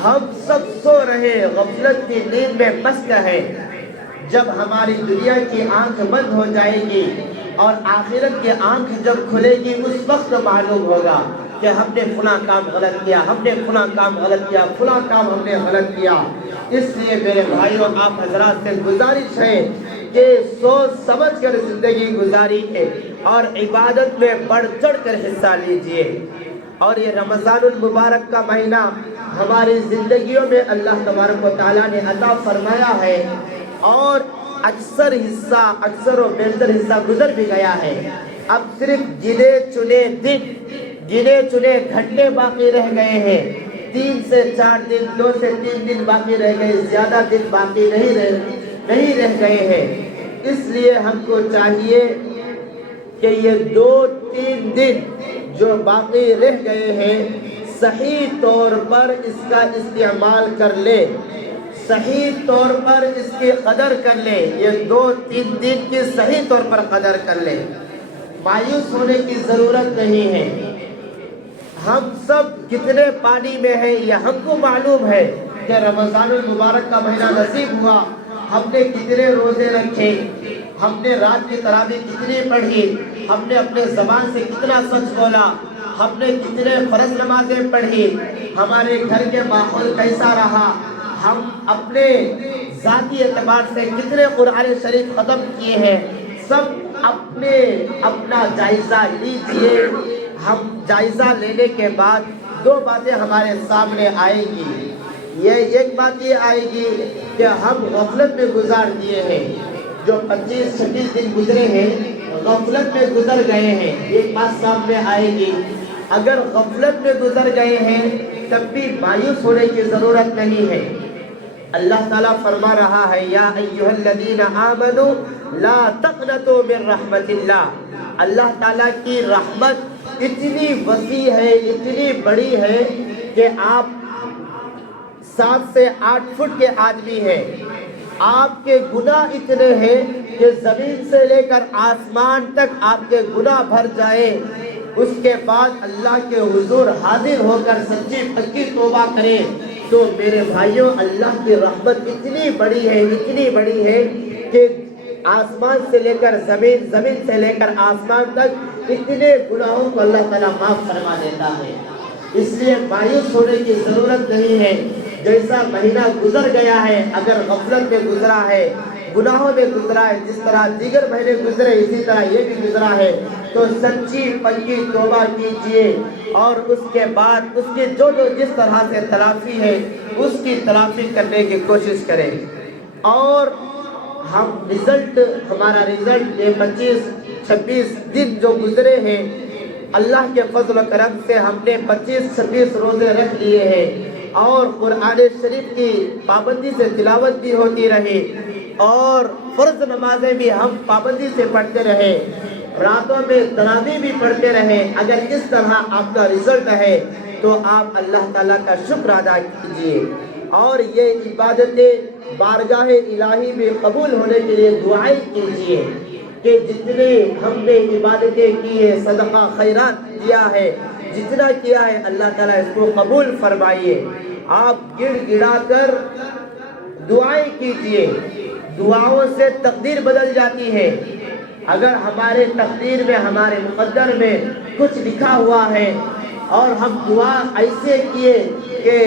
ہم سب سو رہے، غفلت کی نیند میں مست ہے۔ جب ہماری دنیا کی آنکھ بند ہو جائے گی اور آخرت کی آنکھ جب کھلے گی، اس وقت معلوم ہوگا کہ ہم نے فلاں کام غلط کیا، ہم نے فلاں کام غلط کیا، فلاں کام ہم نے غلط کیا۔ اس لیے میرے بھائیوں، آپ حضرات سے گزارش ہے کہ سوچ سمجھ کر زندگی گزاریے اور عبادت میں بڑھ چڑھ کر حصہ لیجئے۔ اور یہ رمضان المبارک کا مہینہ ہماری زندگیوں میں اللہ تبارک و تعالیٰ نے عطا فرمایا ہے، اور اکثر و بیشتر حصہ گزر بھی گیا ہے۔ اب صرف گنے چنے دن، گنے چنے گھنٹے باقی رہ گئے ہیں۔ 3 سے 4 دن، 2 سے 3 دن باقی رہ گئے، زیادہ دن باقی نہیں رہ گئے ہیں۔ اس لیے ہم کو چاہیے کہ یہ 2-3 دن جو باقی رہ گئے ہیں، صحیح طور پر اس کا استعمال کر لے، صحیح طور پر اس کی قدر کر لے۔ یہ 2-3 دن کی صحیح طور پر قدر کر لے، مایوس ہونے کی ضرورت نہیں ہے۔ ہم سب کتنے پانی میں ہیں یہ ہم کو معلوم ہے کہ رمضان المبارک کا مہینہ نصیب ہوا، ہم نے کتنے روزے رکھے، ہم نے رات کی تراویح کتنی پڑھی، ہم نے اپنے زبان سے کتنا سچ بولا، ہم نے کتنے فرض نمازیں پڑھی، ہمارے گھر کے ماحول کیسا رہا، ہم اپنے ذاتی اعتبار سے کتنے قرآن شریف ختم کیے ہیں۔ سب اپنا جائزہ لیجئے۔ ہم جائزہ لینے کے بعد 2 باتیں ہمارے سامنے آئیں گی۔ ایک بات یہ آئے گی کہ ہم غفلت میں گزار دیے ہیں، جو 25-26 دن گزرے ہیں غفلت میں گزر گئے ہیں، ایک بات سامنے آئے گی۔ اگر غفلت میں گزر گئے ہیں تب بھی مایوس ہونے کی ضرورت نہیں ہے۔ اللہ تعالیٰ فرما رہا ہے، یا ایھا الذین آمنوا لا تقنطوا من رحمت اللہ۔ اللہ تعالیٰ کی رحمت اتنی وسیع ہے، اتنی بڑی ہے کہ آپ 7 سے 8 فٹ کے آدمی ہیں، آپ کے گناہ اتنے ہیں کہ زمین سے لے کر آسمان تک آپ کے گناہ بھر جائے، اس کے بعد اللہ کے حضور حاضر ہو کر سچی پکی توبہ کریں تو میرے بھائیوں، اللہ کی رحمت اتنی بڑی ہے، اتنی بڑی ہے کہ آسمان سے لے کر زمین، زمین سے لے کر آسمان تک اتنے گناہوں کو اللہ تعالیٰ معاف فرما دیتا ہے۔ اس لیے مایوس ہونے کی ضرورت نہیں ہے۔ جیسا مہینہ گزر گیا ہے، اگر غفلت میں گزرا ہے، گناہوں میں گزرا ہے، جس طرح دیگر مہینے گزرے اسی طرح یہ بھی گزرا ہے، تو سچی پکی توبہ کیجئے، اور اس کے بعد اس کی جو جس طرح سے تلافی ہے اس کی تلافی کرنے کی کوشش کریں۔ اور ہمارا رزلٹ یہ 25-26 دن جو گزرے ہیں، اللہ کے فضل و کرم سے ہم نے 25-26 روزے رکھ لیے ہیں، اور قرآن شریف کی پابندی سے تلاوت بھی ہوتی رہی، اور فرض نمازیں بھی ہم پابندی سے پڑھتے رہے، راتوں میں تراویح بھی پڑھتے رہے۔ اگر اس طرح آپ کا رزلٹ ہے تو آپ اللہ تعالیٰ کا شکر ادا کیجئے، اور یہ عبادتیں بارگاہ الہی میں قبول ہونے کے لیے دعائیں کیجئے کہ جتنے ہم نے عبادتیں کی ہے، صدقہ خیرات کیا ہے، جتنا کیا ہے، اللہ تعالیٰ اس کو قبول فرمائیے۔ آپ گڑ گڑا کر دعائیں کیجئے، دعاؤں سے تقدیر بدل جاتی ہے۔ اگر ہمارے تقدیر میں، ہمارے مقدر میں کچھ لکھا ہوا ہے اور ہم دعا ایسے کیے کہ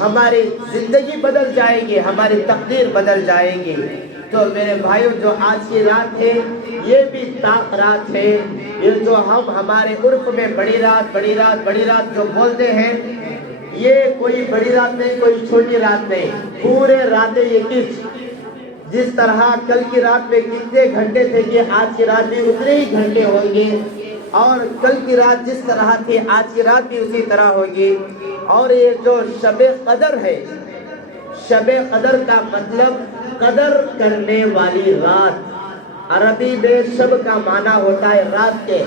ہماری زندگی بدل جائے گی، ہماری تقدیر بدل جائے گی، تو میرے بھائیوں، جو آج کی رات ہے یہ بھی طاق رات ہے، یہ جو ہم ہمارے عرف میں بڑی رات جو بولتے ہیں، یہ کوئی بڑی رات نہیں، کوئی چھوٹی رات نہیں، پورے راتیں یہ جس طرح کل کی رات میں کتنے گھنٹے تھے کہ آج کی رات میں اتنے ہی گھنٹے ہوں گے، اور کل کی رات جس طرح تھی آج کی رات بھی اسی طرح ہوگی۔ اور یہ جو شب قدر ہے، شب قدر کا مطلب قدر کرنے والی رات، عربی میں شب کا معنی ہوتا ہے رات کے،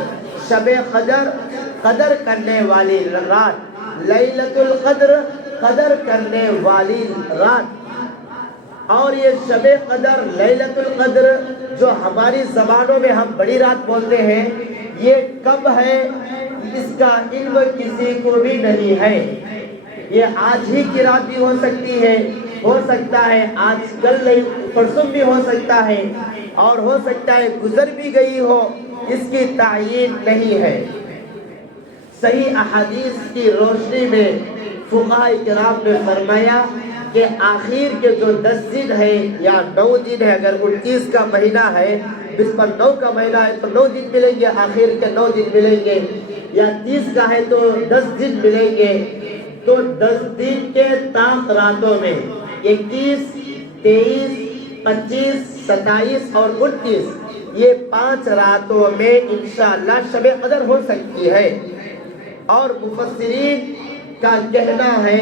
شب قدر قدر کرنے والی رات، لیلۃ القدر قدر کرنے والی رات۔ اور یہ شب قدر لیلۃ القدر جو ہماری زبانوں میں ہم بڑی رات بولتے ہیں، یہ کب ہے اس کا علم کسی کو بھی نہیں ہے۔ یہ آج ہی کی رات بھی ہو سکتی ہے، ہو سکتا ہے آج کل نہیں پرسوں بھی ہو سکتا ہے، اور ہو سکتا ہے گزر بھی گئی ہو، اس کی تعین نہیں ہے۔ صحیح احادیث کی روشنی میں فقہاء کرام نے فرمایا کہ آخر کے جو 10 دن ہے یا 9 دن ہے، اگر 29 کا مہینہ ہے، اس پر 9 کا مہینہ ہے تو 9 دن ملیں گے، آخر کے 9 دن ملیں گے، یا 30 کا ہے تو 10 دن ملیں گے۔ تو 10 دن کے تاک راتوں میں 21، 23، 25، 27 اور 29، یہ 5 راتوں میں انشاءاللہ شب قدر ہو سکتی ہے۔ اور مفسرین کا کہنا ہے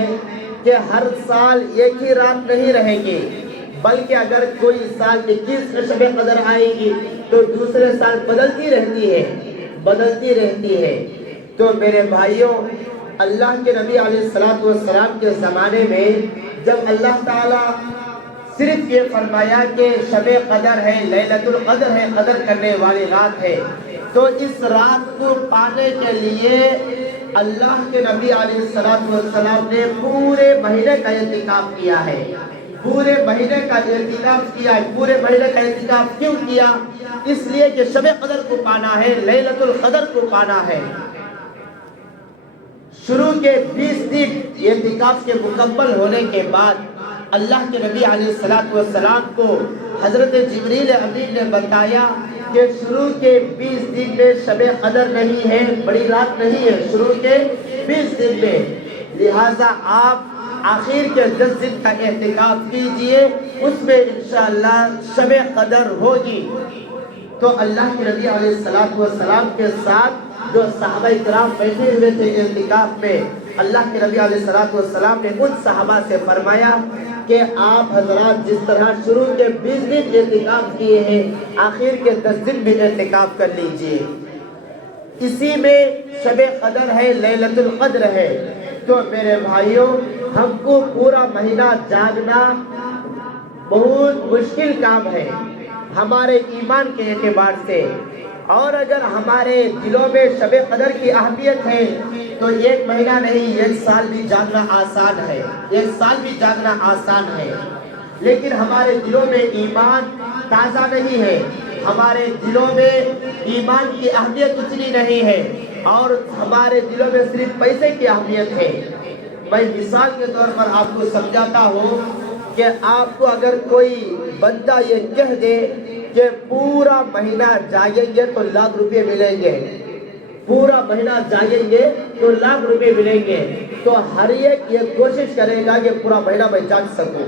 کہ ہر سال ایک ہی رات نہیں رہے گی، بلکہ اگر کوئی سال 21 میں شب قدر آئے گی تو دوسرے سال بدلتی رہتی ہے۔ تو میرے بھائیوں، اللہ کے نبی علیہ السلام کے زمانے میں جب اللہ تعالیٰ صرف یہ فرمایا کہ شب قدر ہے، لیلۃ القدر ہے، قدر کرنے والی رات ہے، تو اس رات کو پانے کے لیے اللہ کے نبی علیہ السلام نے پورے مہینے کا اعتکاف کیا ہے، پورے مہینے کا اعتکاف کیا ہے۔ پورے مہینے کا اعتکاف کیوں کیا؟ اس لیے کہ شب قدر کو پانا ہے، لیلۃ القدر کو پانا ہے۔ شروع کے 20 دن اعتکاف کے مکمل ہونے کے بعد اللہ کے نبی علیہ السلام کو حضرت جبریل امین نے بتایا کہ شروع کے 20 دن میں شب قدر نہیں ہے، بڑی رات نہیں ہے، شروع کے 20 دن میں، لہٰذا آپ آخر کے 10 دن کا اعتکاف کیجئے، اس میں انشاءاللہ شب قدر ہوگی۔ تو اللہ کے نبی علیہ السلام کے ساتھ جو صحابہ کرام بیٹھے ہوئے تھے اعتکاف میں، اللہ کے نبی علیہ السلام نے ان صحابہ سے فرمایا کہ آپ حضرات جس طرح شروع کے 20 دن اعتکاف کیے ہیں، آخر کے 10 دن بھی اعتکاف کر لیجئے، اسی میں شب قدر ہے، لیلۃ القدر ہے۔ تو میرے بھائیوں، ہم کو پورا مہینہ جاگنا بہت مشکل کام ہے ہمارے ایمان کے اعتبار سے، اور اگر ہمارے دلوں میں شب قدر کی اہمیت ہے تو 1 مہینہ نہیں، 1 سال بھی جاگنا آسان ہے، 1 سال بھی جاگنا آسان ہے۔ لیکن ہمارے دلوں میں ایمان تازہ نہیں ہے، ہمارے دلوں میں ایمان کی اہمیت اتنی نہیں ہے، اور ہمارے دلوں میں صرف پیسے کی اہمیت ہے۔ میں مثال کے طور پر آپ کو سمجھاتا ہوں کہ آپ کو اگر کوئی بندہ یہ کہہ دے کہ پورا مہینہ جاگیں گے تو لاکھ روپے ملیں گے، پورا مہینہ جاگیں گے تو لاکھ روپے ملیں گے، تو ہر ایک یہ کوشش کرے گا کہ پورا مہینہ میں جاگ سکوں،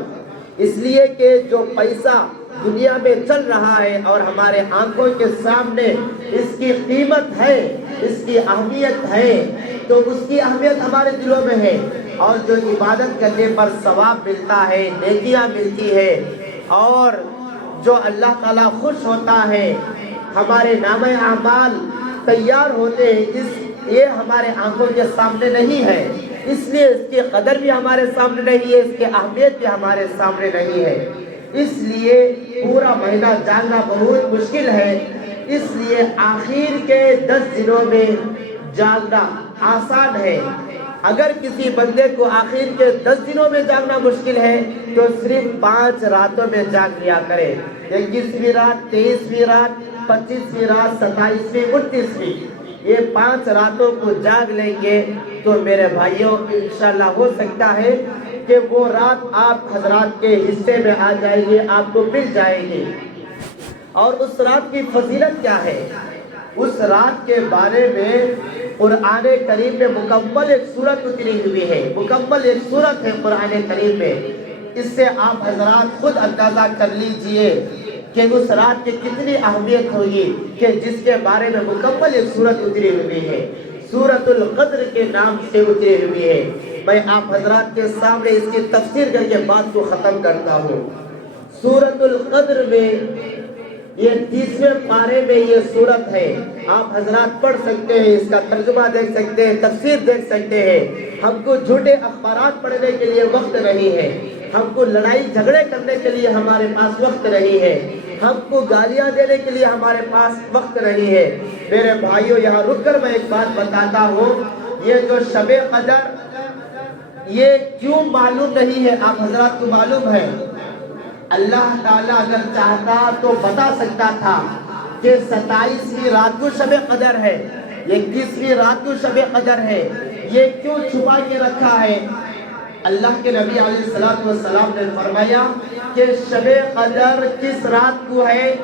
اس لیے کہ جو پیسہ دنیا میں چل رہا ہے اور ہمارے آنکھوں کے سامنے اس کی قیمت ہے، اس کی اہمیت ہے، تو اس کی اہمیت ہمارے دلوں میں ہے، اور جو عبادت کرنے پر ثواب ملتا ہے، نیکیاں ملتی ہے، اور جو اللہ تعالیٰ خوش ہوتا ہے، ہمارے نامہ اعمال تیار ہوتے ہیں، یہ ہمارے آنکھوں کے سامنے نہیں ہے، اس لیے اس کی قدر بھی ہمارے سامنے نہیں ہے، اس کی اہمیت بھی ہمارے سامنے نہیں ہے۔ اس لیے پورا مہینہ جاننا بہت مشکل ہے، اس لیے آخر کے 10 دنوں میں جاگنا آسان ہے۔ اگر کسی بندے کو آخر کے 10 دنوں میں جاگنا مشکل ہے تو صرف 5 راتوں میں جاگ لیا کرے، 21ویں رات، 23ویں رات، 25ویں رات، 27ویں، 29ویں، یہ 5 راتوں کو جاگ لیں گے تو میرے بھائیوں انشاءاللہ ہو سکتا ہے کہ وہ رات آپ حضرات کے حصے میں آ جائے گی، آپ کو مل جائے گی۔ اور اس رات کی فضیلت کیا ہے؟ اس رات کے بارے میں قرآن کریم میں مکمل ایک سورت اتری ہوئی ہے، مکمل ایک سورت ہے قرآن کریم میں۔ اس سے آپ حضرات خود اندازہ کر لیجئے کہ اس رات کی کتنی اہمیت ہوگی کہ جس کے بارے میں مکمل ایک سورت اتری ہوئی ہے، سورۃ القدر کے نام سے اتری ہوئی ہے۔ میں آپ حضرات کے سامنے اس کی تفسیر کر کے بات کو ختم کرتا ہوں۔ سورۃ القدر میں یہ 30ویں پارے میں یہ سورت ہے، آپ حضرات پڑھ سکتے ہیں، اس کا ترجمہ دیکھ سکتے ہیں، تفسیر دیکھ سکتے ہیں۔ ہم کو جھوٹے اخبارات پڑھنے کے لیے وقت نہیں ہے، ہم کو لڑائی جھگڑے کرنے کے لیے ہمارے پاس وقت نہیں ہے، ہم کو گالیاں دینے کے لیے ہمارے پاس وقت نہیں ہے۔ میرے بھائیوں، یہاں رک کر میں ایک بات بتاتا ہوں، یہ جو شب قدر یہ کیوں معلوم نہیں ہے؟ آپ حضرات کو معلوم ہے؟ اللہ تعالیٰ اگر چاہتا تو بتا سکتا تھا کہ 27ویں رات کو شب قدر ہے، 21ویں رات کو شب قدر ہے، یہ کیوں چھپا کے رکھا ہے؟ اللہ کے نبی علیہ السلام نے فرمایا کہ شب قدر کس رات کو ہے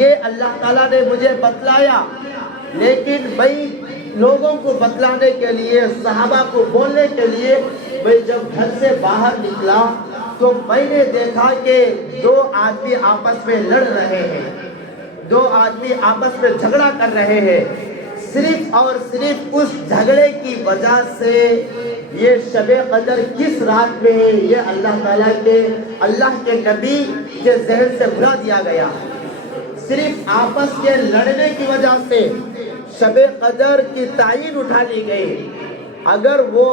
یہ اللہ تعالیٰ نے مجھے بتلایا، لیکن میں لوگوں کو بتلانے کے لیے، صحابہ کو بولنے کے لیے میں جب گھر سے باہر نکلا تو میں نے دیکھا کہ دو آدمی آپس میں لڑ رہے ہیں، دو آدمی آپس میں جھگڑا کر رہے ہیں۔ صرف اور صرف اس جھگڑے کی وجہ سے یہ شب قدر کس رات میں ہے یہ اللہ کے نبی کے ذہن سے بھلا دیا گیا۔ صرف آپس کے لڑنے کی وجہ سے شب قدر کی تعین اٹھا لی گئی۔ اگر وہ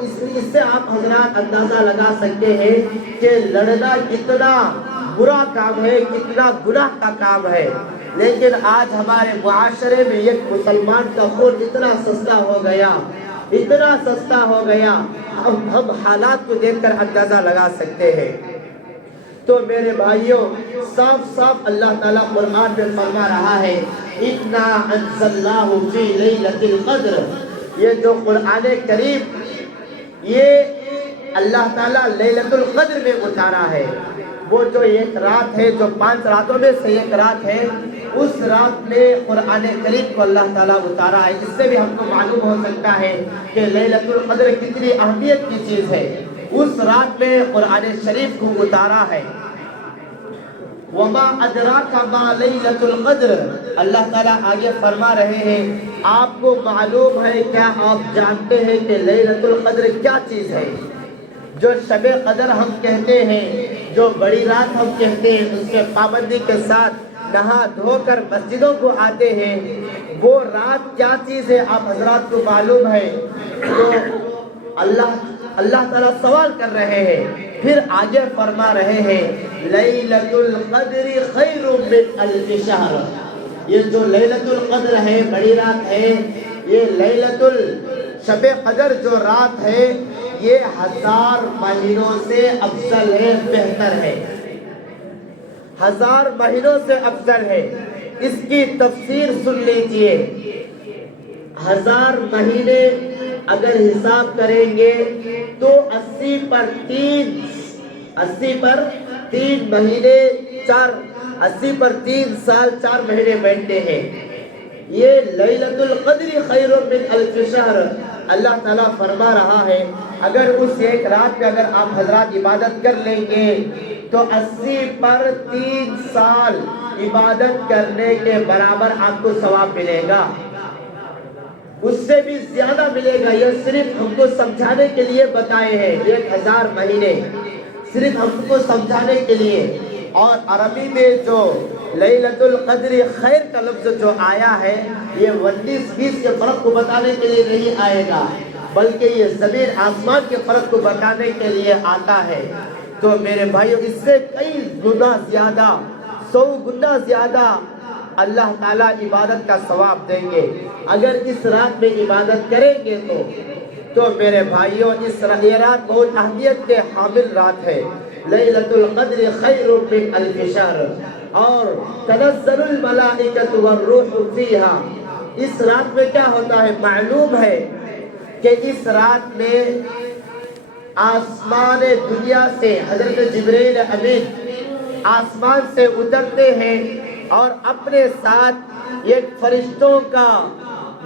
اس سے آپ حضرات اندازہ لگا سکتے ہیں کہ لڑنا کتنا برا کام ہے، کتنا گناہ کا کام ہے، لیکن آج ہمارے معاشرے میں ایک مسلمان کا خون اتنا سستا ہو گیا، اتنا سستا ہو گیا، ہم حالات کو دیکھ کر اندازہ لگا سکتے ہیں۔ تو میرے بھائیوں، صاف صاف اللہ تعالیٰ قرآن میں فرما رہا ہے اِنَّا أَنزَلْنَاهُ فِي لَيْلَةِ الْقَدْرِ، یہ جو قرآن کریم یہ اللہ تعالیٰ لیلۃ القدر میں اتارا ہے۔ وہ جو ایک رات ہے، جو 5 راتوں میں سے ایک رات ہے، اس رات میں قرآن کریم کو اللہ تعالیٰ اتارا ہے۔ اس سے بھی ہم کو معلوم ہو سکتا ہے کہ لیلۃ القدر کتنی اہمیت کی چیز ہے۔ اس رات میں قرآن شریف کو اتارا ہے۔ وَمَا أَدْرَاكَ مَا لَيْلَةُ الْقَدْرِ، اللہ تعالیٰ آگے فرما رہے ہیں آپ کو معلوم ہے، کیا آپ جانتے ہیں کہ لیلۃ القدر کیا چیز ہے؟ جو شب قدر ہم کہتے ہیں، جو بڑی رات ہم کہتے ہیں، اس کے پابندی کے ساتھ نہا دھو کر مسجدوں کو آتے ہیں، وہ رات کیا چیز ہے آپ حضرات کو معلوم ہے؟ تو اللہ تعالیٰ سوال کر رہے ہیں، پھر آگے فرما رہے ہیں لیلۃ القدر خیر من الف شہر، یہ جو لیلۃ القدر ہے، بڑی رات ہے، یہ شب قدر جو رات ہے یہ 1000 مہینوں سے افضل ہے، بہتر ہے، 1000 مہینوں سے افضل ہے۔ اس کی تفسیر سن لیجئے، 1000 مہینے اگر حساب کریں گے تو 80 پر 3 مہینے 80 پر 3 سال 4 مہینے بیٹھتے ہیں۔ یہ لیلۃ القدر خیر من الف شہر، اللہ تعالیٰ فرما رہا ہے اگر اس ایک رات میں اگر آپ حضرات عبادت کر لیں گے تو 80 پر 3 سال عبادت کرنے کے برابر آپ کو ثواب ملے گا، اس سے بھی زیادہ ملے گا۔ یہ صرف ہم کو سمجھانے کے لیے بتائے ہیں، 1000 مہینے صرف ہم کو سمجھانے کے لیے۔ اور عربی میں جو لیلۃ القدر خیر کا لفظ جو آیا ہے یہ 19-20 کے فرق کو بتانے کے لیے نہیں آئے گا، بلکہ یہ زمین آسمان کے فرق کو بتانے کے لیے آتا ہے۔ تو میرے بھائیوں، اس سے کئی گنا زیادہ، 100 گنا زیادہ اللہ تعالیٰ عبادت کا ثواب دیں گے اگر اس رات میں عبادت کریں گے تو میرے بھائیوں، یہ رات بہت اہمیت کے حامل رات ہے۔ لیلۃ القدر خیر من الف شہر، اور تنزل الملائکۃ والروح فیہا، اس رات میں کیا ہوتا ہے؟ معلوم ہے کہ اس رات میں آسمان دنیا سے حضرت جبرائیل امین آسمان سے اترتے ہیں اور اپنے ساتھ ایک فرشتوں کا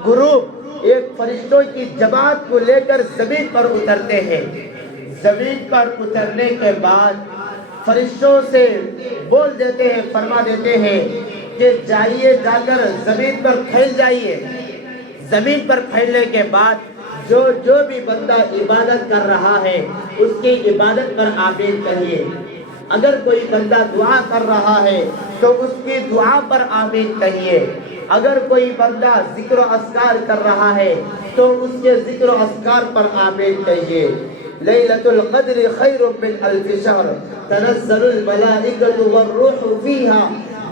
گروپ، ایک فرشتوں کی جماعت کو لے کر زمین پر اترتے ہیں۔ زمین پر اترنے کے بعد فرشتوں سے بول دیتے ہیں، فرما دیتے ہیں کہ جائیے، جا کر زمین پر پھیل جائیے۔ زمین پر پھیلنے کے بعد جو بھی بندہ عبادت کر رہا ہے اس کی عبادت پر آمین کہیے۔ اگر کوئی بندہ دعا کر رہا ہے تو اس کی دعا پر آمین کہیے۔ اگر کوئی بندہ ذکر و اذکار کر رہا ہے تو اس کے ذکر و اذکار پر آمین کہیے۔ لیلۃ القدر خیر من الف شہر تنزل الملائکۃ والروح فیہا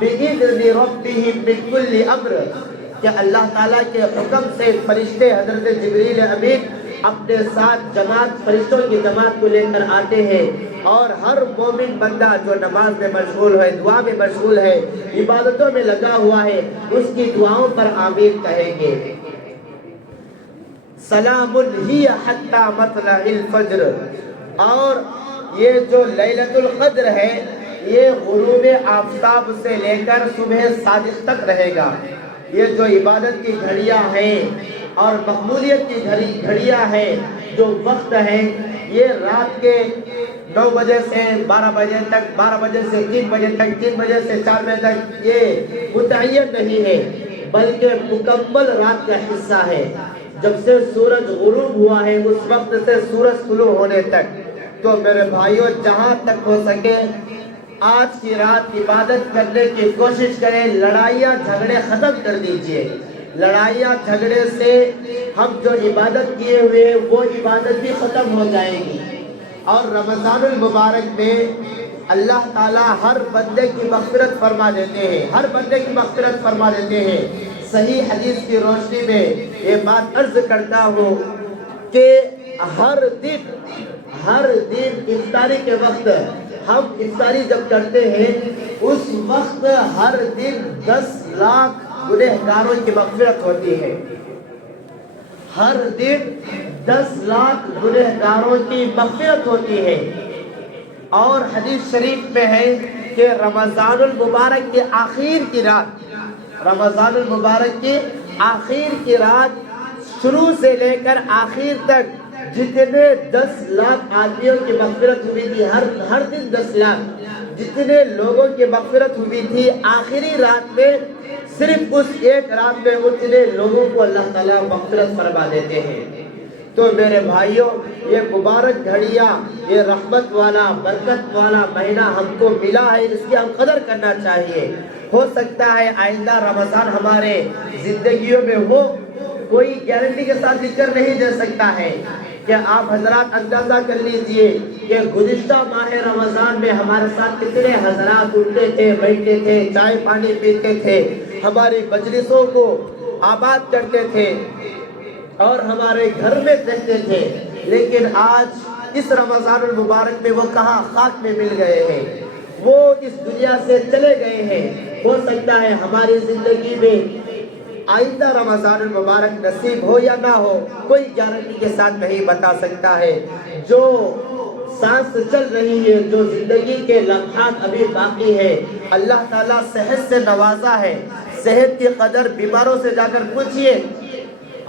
بإذن ربہم من کل امر، کہ اللہ تعالیٰ کے حکم سے فرشتے حضرت جبریل امین اپنے ساتھ جماعت، فرشتوں کی جماعت کو لے کر آتے ہیں، اور ہر مومن بندہ جو نماز میں مشغول ہے، دعا میں مشغول ہے، عبادتوں میں لگا ہوا ہے، اس کی دعاؤں پر آمین کہیں گے۔ سلام ہی حتی مطلع الفجر، اور یہ جو لیلۃ القدر ہے یہ غروب آفتاب سے لے کر صبح صادق تک رہے گا۔ یہ جو عبادت کی گھڑیاں ہیں اور مقبولیت کی گھڑیاں ہیں، جو وقت ہے، یہ رات کے 9 بجے سے 12 بجے تک، 12 بجے سے 3 بجے تک، 3 بجے سے 4 بجے تک، یہ متعین نہیں ہے بلکہ مکمل رات کا حصہ ہے۔ جب سے سورج غروب ہوا ہے اس وقت سے سورج طلوع ہونے تک۔ تو میرے بھائیوں، جہاں تک ہو سکے آج کی رات عبادت کرنے کی کوشش کریں، لڑائیاں جھگڑے ختم کر دیجئے۔ لڑائیاں جھگڑے سے ہم جو عبادت کیے ہوئے وہ عبادت بھی ختم ہو جائے گی۔ اور رمضان المبارک میں اللہ تعالیٰ ہر بندے کی مغفرت فرما دیتے ہیں، ہر بندے کی مغفرت فرما دیتے ہیں۔ صحیح حدیث کی روشنی میں یہ بات عرض کرتا ہوں کہ ہر دن افطاری کے وقت ہم افطاری جب کرتے ہیں اس وقت ہر دن 10 لاکھ گنہگاروں کی مغفرت ہوتی ہے۔ ہر دن 10 لاکھ گنہگاروں کی مغفرت ہوتی ہے۔ اور حدیث شریف میں ہے کہ رمضان المبارک کے آخر کی رات، رمضان المبارک کی آخر کی رات شروع سے لے کر آخر تک جتنے 10 لاکھ آدمیوں کی مغفرت ہوئی تھی، ہر دن 10 لاکھ جتنے لوگوں کی مغفرت ہوئی تھی، آخری رات میں صرف اس ایک رات میں اتنے لوگوں کو اللہ تعالیٰ مغفرت فرما دیتے ہیں۔ تو میرے بھائیوں، یہ مبارک گھڑیاں، یہ رحمت والا، برکت والا مہینہ ہم کو ملا ہے، اس کی ہم قدر کرنا چاہیے۔ ہو سکتا ہے آئندہ رمضان ہمارے زندگیوں میں ہو، کوئی گارنٹی کے ساتھ ذکر نہیں دے سکتا ہے کہ آپ حضرات اندازہ کر لیجئے کہ گزشتہ ماہ رمضان میں ہمارے ساتھ کتنے حضرات اٹھتے تھے، بیٹھتے تھے، چائے پانی پیتے تھے، ہماری مجلسوں کو آباد کرتے تھے اور ہمارے گھر میں رہتے تھے، لیکن آج اس رمضان المبارک میں وہ کہاں خاک میں مل گئے ہیں، وہ اس دنیا سے چلے گئے ہیں۔ ہو سکتا ہے ہماری زندگی میں آئندہ رمضان المبارک نصیب ہو یا نہ ہو، کوئی گارنٹی کے ساتھ نہیں بتا سکتا ہے۔ جو سانس چل رہی ہے، جو زندگی کے لمحات ابھی باقی ہے، اللہ تعالیٰ صحت سے نوازا ہے، صحت کی قدر بیماروں سے جا کر پوچھئے۔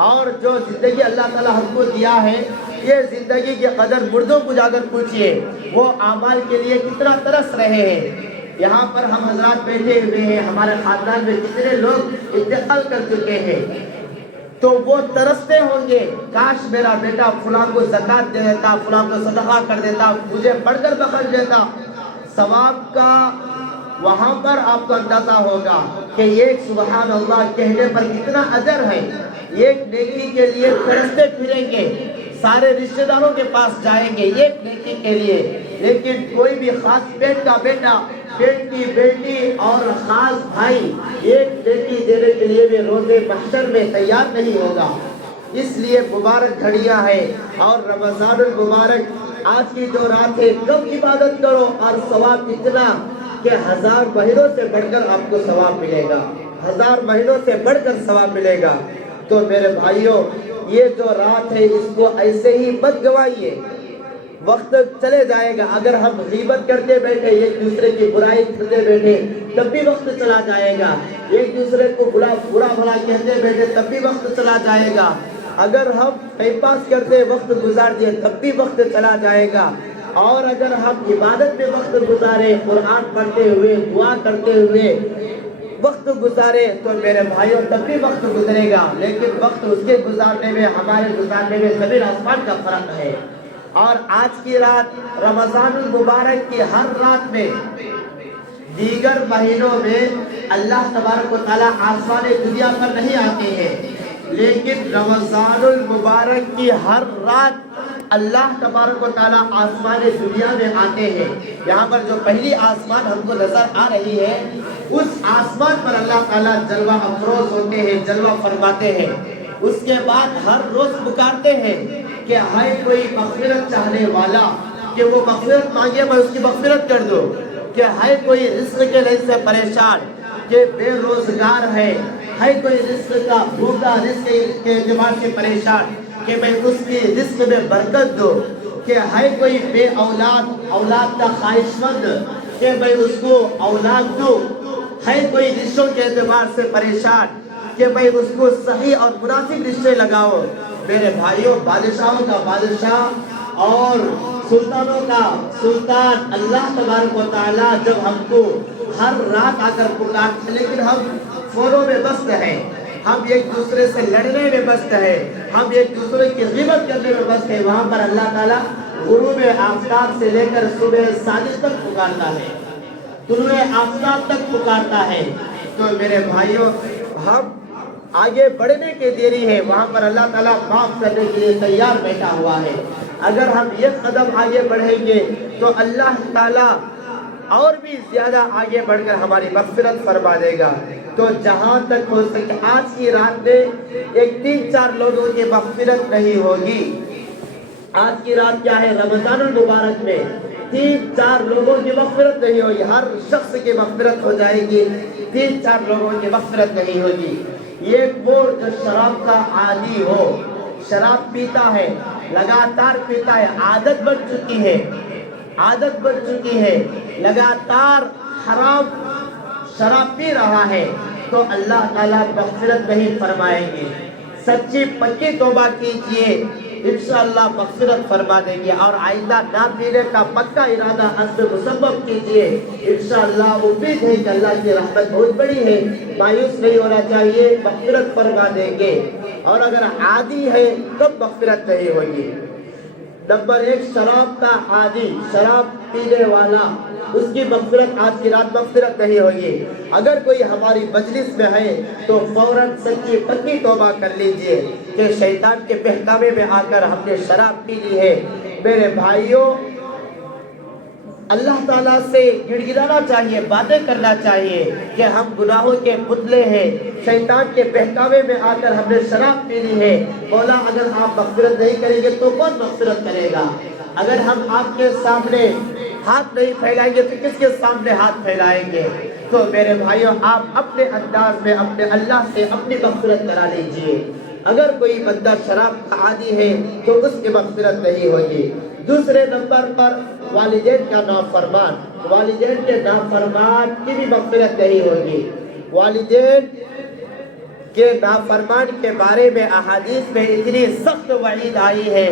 اور جو زندگی اللہ تعالیٰ ہم کو دیا ہے، یہ زندگی کی قدر مردوں کو جا کر پوچھئے، وہ اعمال کے لیے کتنا ترس رہے ہیں۔ یہاں پر ہم حضرات بیٹھے ہوئے ہیں، ہمارے خاندان میں کتنے لوگ انتقال کر چکے ہیں، تو وہ ترستے ہوں گے، کاش میرا بیٹا فلاں کو زکوٰۃ دے دیتا، فلاں کو صدقہ کر دیتا، مجھے پڑھ کر بخش دیتا۔ ثواب کا وہاں پر آپ کو اندازہ ہوگا کہ ایک سبحان اللہ کہنے پر کتنا اجر ہے۔ ایک نیکی کے لیے ترستے پھریں گے، سارے رشتہ داروں کے پاس جائیں گے ایک نیکی کے لیے، لیکن کوئی بھی خاص پیٹ کا بیٹا، پیٹ کی بیٹی اور خاص بھائی ایک نیکی دینے کے لیے بھی روز محشر میں تیار نہیں ہوگا۔ اس لیے مبارک گھڑیاں ہیں، اور رمضان المبارک آج کی جو رات ہے، کب عبادت کرو اور ثواب اتنا کہ 1000 مہینوں سے بڑھ کر آپ کو ثواب ملے گا، 1000 مہینوں سے بڑھ کر ثواب ملے گا۔ تو میرے بھائیوں، یہ جو رات ہے اس کو ایسے ہی مت گوائیے، وقت چلے جائے گا. اگر ہم غیبت کرتے بیٹھے, ایک دوسرے کی برائی کرتے بیٹھے, تب بھی وقت چلا جائے گا. ایک دوسرے کو برا بھلا کہتے بیٹھے, تب بھی وقت چلا جائے گا. اگر ہم ٹائم پاس کرتے وقت گزار دیے, تب بھی وقت چلا جائے گا. اور اگر ہم عبادت میں وقت گزارے, قرآن پڑھتے ہوئے, دعا کرتے ہوئے وقت گزارے, تو میرے بھائیوں تب بھی وقت گزرے گا. لیکن وقت اس کے گزارنے میں, ہمارے گزارنے میں زمین آسمان کا فرق ہے. اور آج کی رات رمضان المبارک کی ہر رات میں, دیگر مہینوں میں اللہ تبارک و تعالیٰ آسمان دنیا پر نہیں آتے ہیں, لیکن رمضان المبارک کی ہر رات اللہ تبارک و تعالیٰ آسمان دنیا میں آتے ہیں. یہاں پر جو پہلی آسمان ہم کو نظر آ رہی ہے, اس آسمان پر اللہ تعالیٰ جلوہ افروز ہوتے ہیں, جلوہ فرماتے ہیں. اس کے بعد ہر روز پکارتے ہیں کہ ہے کوئی مغفرت چاہنے والا, کہ وہ مغفرت مانگے, میں اس کی مغفرت کر دوں. کہ ہے کوئی رزق کے لیے سے پریشان, کہ بے روزگار ہے کوئی رزق کا بھوکا, رزق کے اعتبار سے پریشان, کہ میں اس کی رزق میں برکت دوں. کہ ہے کوئی بے اولاد, اولاد کا خواہش مند, کہ میں اس کو اولاد دوں. ہے کوئی رشتوں کے اعتبار سے پریشان, کہ میں اس کو صحیح اور مناسب رشتے لگاؤ. میرے بھائیوں, بادشاہوں کا بادشاہ اور سلطانوں کا سلطان اللہ تبارک و تعالیٰ جب ہم کو ہر رات آ کر پکارتے, لیکن ہم فونوں میں مست ہیں, ہم ایک دوسرے سے لڑنے میں مست ہیں, ہم ایک دوسرے کی غیبت کرنے میں مست ہیں. وہاں پر اللہ تعالیٰ غروب آفتاب سے لے کر صبح صادق تک پکارتا ہے, طلوع آفتاب تک پکارتا ہے. تو میرے بھائیوں, ہم آگے بڑھنے کے دیری ہے, وہاں پر اللہ تعالیٰ معاف کرنے کے لیے تیار بیٹھا ہوا ہے. اگر ہم ایک قدم آگے بڑھیں گے تو اللہ تعالیٰ اور بھی زیادہ آگے بڑھ کر ہماری مغفرت فرما دے گا. تو جہاں تک ہو سکے آج کی رات میں ایک 3-4 لوگوں کی مغفرت نہیں ہوگی. آج کی رات کیا ہے, رمضان المبارک میں 3-4 لوگوں کی مغفرت نہیں ہوگی. ہر شخص کی مغفرت ہو جائے گی, 3-4 لوگوں کی مغفرت نہیں ہوگی. ایک وہ جو شراب کا عادی ہو, شراب پیتا ہے, لگاتار پیتا ہے, عادت بن چکی ہے, عادت بن چکی ہے, لگاتار حرام شراب پی رہا ہے, تو اللہ تعالیٰ مغفرت نہیں فرمائیں گے. سچی پکی توبہ کیجئے, انشاءاللہ مغفرت فرما دیں گے. اور آئندہ نہ پینے کا پکا ارادہ عزم مسبب کیجئے, انشاءاللہ امید ہے کہ اللہ کی رحمت بہت بڑی ہے, مایوس نہیں ہونا چاہیے, مغفرت فرما دیں گے. اور اگر عادی ہے تب مغفرت نہیں ہوگی. نمبر 1, شراب کا عادی, شراب پینے والا, اس کی مغفرت آج کی رات مغفرت نہیں ہوگی. اگر کوئی ہماری مجلس میں ہے تو فوراً سچی پکی توبہ کر لیجئے کہ شیطان کے بہکاوے میں آ کر ہم نے شراب پی لی ہے. میرے بھائیوں, اللہ تعالیٰ سے گڑ گڑانا چاہیے, باتیں کرنا چاہیے کہ ہم گناہوں کے پتلے ہیں, شیطان کے بہکاوے میں آ کر ہم نے شراب پی لی ہے. مولا اگر آپ مغفرت نہیں کریں گے تو کون مغفرت کرے گا؟ اگر ہم آپ کے سامنے ہاتھ نہیں پھیلائیں گے تو کس کے سامنے ہاتھ پھیلائیں گے؟ تو میرے بھائیوں, آپ اپنے انداز میں اپنے اللہ سے اپنی مغفرت کرا لیجئے. اگر کوئی بندہ شراب کا عادی ہے تو اس کی مغفرت نہیں ہوگی. دوسرے نمبر پر والدین کا نافرمان, والدین کے نافرمان کی بھی مغفرت نہیں ہوگی. والدین کے نافرمان کے بارے میں احادیث میں اتنی سخت وعید آئی ہے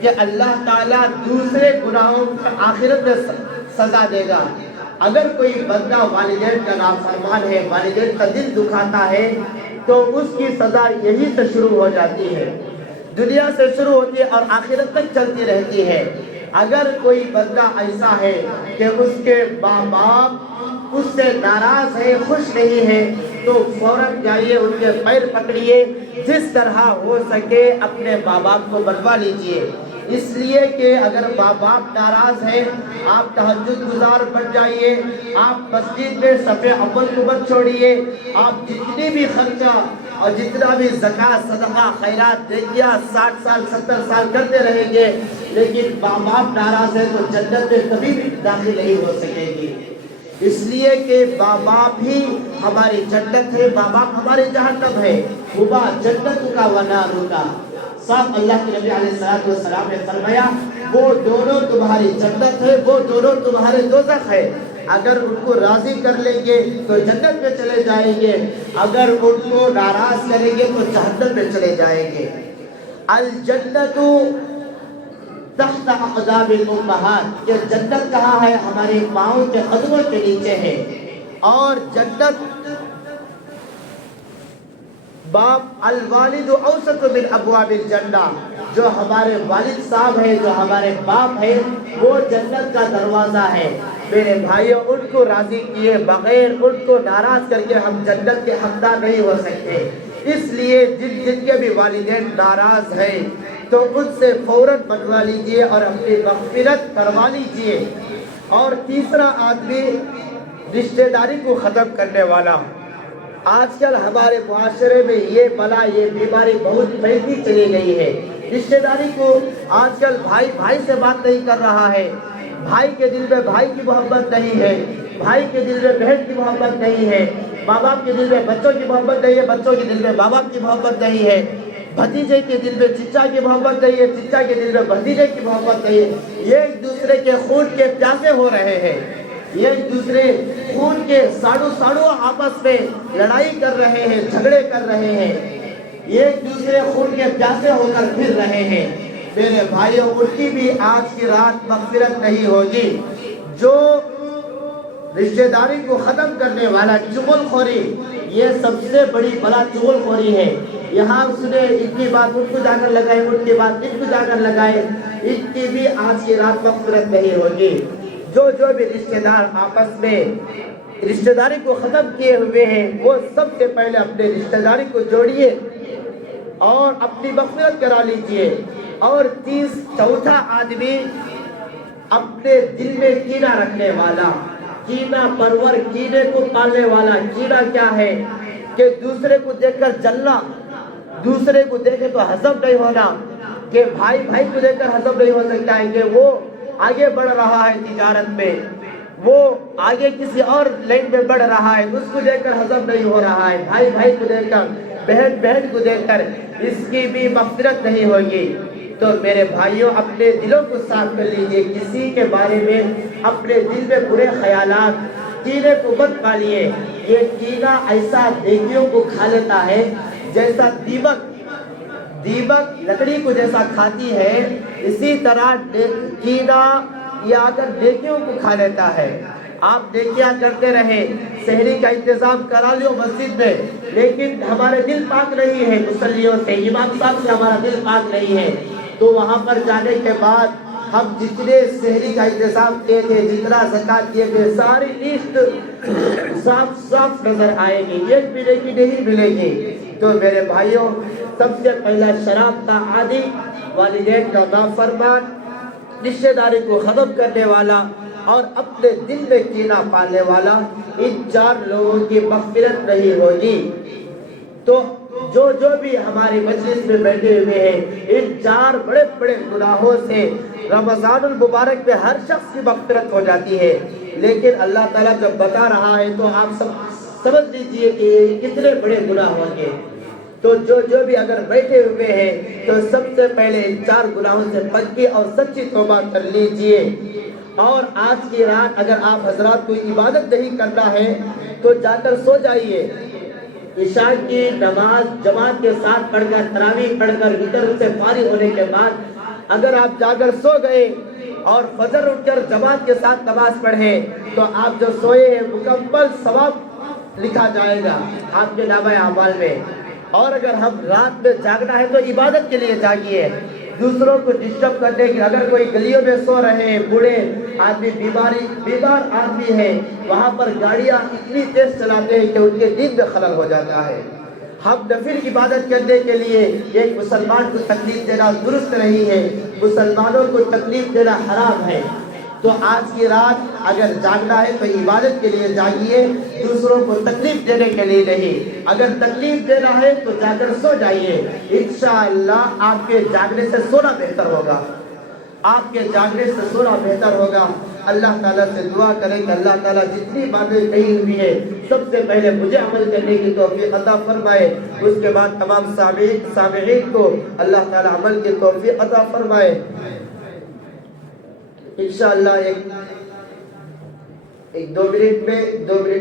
کہ اللہ تعالیٰ دوسرے گناہوں پر آخرت میں سزا دے گا. اگر کوئی بندہ والدین کا نافرمان ہے, والدین کا دل دکھاتا ہے, تو اس کی سزا یہی سے شروع ہو جاتی ہے, دنیا سے شروع ہوتی ہے اور آخرت تک چلتی رہتی ہے. اگر کوئی بندہ ایسا ہے کہ اس کے ماں باپ اس سے ناراض ہے, خوش نہیں ہے, تو فوراً جائیے ان کے پیر پکڑیے, جس طرح ہو سکے اپنے ماں باپ کو منوا لیجئے. اس لیے کہ اگر ماں باپ ناراض ہیں, آپ تہجد گزار بن جائیے, آپ مسجد میں صف اول کو مت چھوڑیے, آپ جتنی بھی خرچہ اور جتنا بھی زکوٰۃ, صدقہ, خیرات, نیکیاں 60 سال 70 سال کرتے رہیں گے, لیکن ماں باپ ناراض ہے تو جنت میں کبھی بھی داخل نہیں ہو سکے گی. اس لیے کہ ماں باپ ہی ہماری جنت ہے, ماں باپ ہمارے جہنم ہے. ہما جنت کا ونار کا, صاحب اللہ کے نبی علیہ السلام نے فرمایا وہ دونوں تمہاری جنت ہے، وہ دونوں تمہارے دوزخ ہے، اگر ان کو راضی کر لیں گے تو جنت میں چلے جائیں گے، اگر ان کو ناراض کریں گے تو جہنم میں چلے جائیں گے۔ الجنت تحت اقدام الامہات، کہ جنت کہاں ہے؟ ہمارے پاؤں کے قدموں کے نیچے ہے، اور جنت باب الوالد اوسط من ابواب الجنہ، جو ہمارے والد صاحب ہے، جو ہمارے باپ ہے، وہ جنت کا دروازہ ہے۔ میرے بھائیوں، ان کو راضی کیے بغیر، ان کو ناراض کر کے ہم جنت کے حقدار نہیں ہو سکتے۔ اس لیے جن کے بھی والدین ناراض ہیں تو ان سے فوراً منوا لیجئے اور اپنی مغفرت کروا لیجئے۔ اور تیسرا آدمی رشتہ داری کو ختم کرنے والا۔ آج کل ہمارے معاشرے میں یہ بلا، یہ بیماری بہت پھیلتی چلی گئی ہے۔ رشتہ داری کو آج کل بھائی سے بات نہیں کر رہا ہے، بھائی کے دل میں بھائی کی محبت نہیں ہے، بھائی کے دل میں بہن کی محبت نہیں ہے، ماں باپ کے دل میں بچوں کی محبت نہیں ہے، بچوں کے دل میں ماں باپ کی محبت نہیں ہے، بھتیجے کے دل میں چچا کی محبت نہیں ہے، چچا کے دل میں بھتیجے کی محبت نہیں ہے۔ یہ ایک دوسرے کے خون کے پیاسے ہو رہے ہیں، یہ ایک دوسرے خون کے ساڑو آپس میں لڑائی کر رہے ہیں، جھگڑے کر رہے ہیں، یہ ایک دوسرے خون کے پیاسے ہو کر پھر رہے ہیں۔ میرے بھائیوں، ان کی بھی آج کی رات مغفرت نہیں ہوگی۔ جو رشتہ داری کو ختم کرنے والا چغل خوری، یہ سب سے بڑی بلا چغل خوری ہے۔ یہاں اس نے ان کی بات ان کو جا کر لگائے، ان کی بات ان کو جا کر لگائے، ان کی بھی آج کی رات مغفرت نہیں ہوگی۔ جو بھی رشتہ دار آپس میں رشتہ داری کو ختم کیے ہوئے ہیں، وہ سب سے پہلے اپنے رشتہ داری کو جوڑیے اور اپنی مغفرت کرا لیجئے۔ اور چوتھا آدمی اپنے دل میں کینہ رکھنے والا، کینہ پرور، کینے کو پالنے والا۔ کینہ کیا ہے؟ کہ دوسرے کو دیکھ کر جلنا، دوسرے کو دیکھے تو ہضم نہیں ہونا، کہ بھائی کو دیکھ کر ہضم نہیں ہو سکتا ہے کہ وہ آگے بڑھ رہا ہے تجارت میں، وہ آگے کسی اور لائن میں بڑھ رہا ہے، اس کو دیکھ کر ہضم نہیں ہو رہا ہے۔ بھائی کو دیکھ کر، بہن کو دیکھ کر اس کی بھی مغفرت نہیں ہوگی۔ تو میرے بھائیوں، اپنے دلوں کو صاف کر لیجئے، کسی کے بارے میں اپنے دل میں برے خیالات، کینے کو مت پالیے۔ یہ کینہ ایسا نیکیوں کو کھا لیتا ہے جیسا دیمک لکڑی کو جیسا کھاتی ہے، اسی طرح کینہ یہ آ کر نیکیوں کو کھا لیتا ہے۔ آپ نیکیاں کرتے رہے، سحری کا انتظام کرا لیو مسجد میں، لیکن ہمارے دل پاک نہیں ہے مصلیوں سے، امام صاحب سے ہمارا دل پاک نہیں ہے، تو وہاں پر جانے کے بعد ہم جتنے سحری کا انتظام کیے تھے، جتنا زکوٰۃ کیے تھے، ساری لسٹ صاف نظر آئے گی، ایک بھی نیکی نہیں ملے گی۔ تو میرے بھائیوں، سب سے پہلا شراب کا عادی، والدین کا نافرمان، رشتہ داری کو ختم کرنے والا اور اپنے دل میں کینہ پالنے والا، ان 4 لوگوں کی مغفرت نہیں ہوگی۔ تو جو بھی ہماری مجلس میں بیٹھے ہوئے ہیں، ان 4 بڑے گناہوں سے رمضان المبارک میں ہر شخص کی مغفرت ہو جاتی ہے، لیکن اللہ تعالیٰ جب بتا رہا ہے تو آپ سب سمجھ لیجئے کہ کتنے بڑے گناہ ہوں گے۔ تو جو بھی اگر بیٹھے ہوئے ہیں تو سب سے پہلے ان 4 گناہوں سے پکی اور سچی توبہ کر لیجئے۔ اور آج کی رات اگر آپ حضرات کو عبادت نہیں کرنا ہے تو جا کر سو جائیے۔ عشاء کی نماز جماعت کے ساتھ پڑھ کر، تراویح پڑھ کر، وتر سے فارغ ہونے کے بعد اگر آپ جا کر سو گئے اور فجر اٹھ کر جماعت کے ساتھ نماز پڑھے تو آپ جو سوئے ہیں مکمل ثواب لکھا جائے گا آپ کے نامہ اعمال میں۔ اور اگر ہم رات میں جاگنا ہے تو عبادت کے لیے جاگیے، دوسروں کو ڈسٹرب کرنے کی، اگر کوئی گلیوں میں سو رہے ہیں، بوڑھے آدمی، بیمار آدمی ہے، وہاں پر گاڑیاں اتنی تیز چلاتے ہیں کہ ان کے نیند میں خلل ہو جاتا ہے۔ ہم نفل عبادت کرنے کے لیے ایک مسلمان کو تکلیف دینا درست نہیں ہے، مسلمانوں کو تکلیف دینا حرام ہے۔ تو آج کی رات اگر جاگنا ہے تو عبادت کے لیے جاگیے، دوسروں کو تکلیف دینے کے لیے نہیں۔ اگر تکلیف دینا ہے تو جا کر سو جائیے، انشاءاللہ آپ کے جاگنے سے سونا بہتر ہوگا، آپ کے جاگنے سے سونا بہتر ہوگا۔ اللہ تعالیٰ سے دعا کریں کہ اللہ تعالیٰ جتنی باتیں کہی ہوئی ہیں سب سے پہلے مجھے عمل کرنے کی توفیق عطا فرمائے، اس کے بعد تمام سامعین کو اللہ تعالیٰ عمل کی توفیق عطا فرمائے۔ انشاءاللہ ایک دو منٹ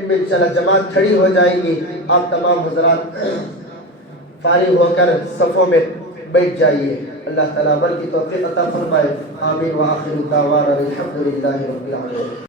میں انشاءاللہ جماعت کھڑی ہو جائے گی، آپ تمام حضرات فارغ ہو کر صفوں میں بیٹھ جائیے۔ اللہ تعالیٰ عمل کی توفیق عطا فرمائے۔ آمین وآخر دعوانا الحمدللہ رب العالمین۔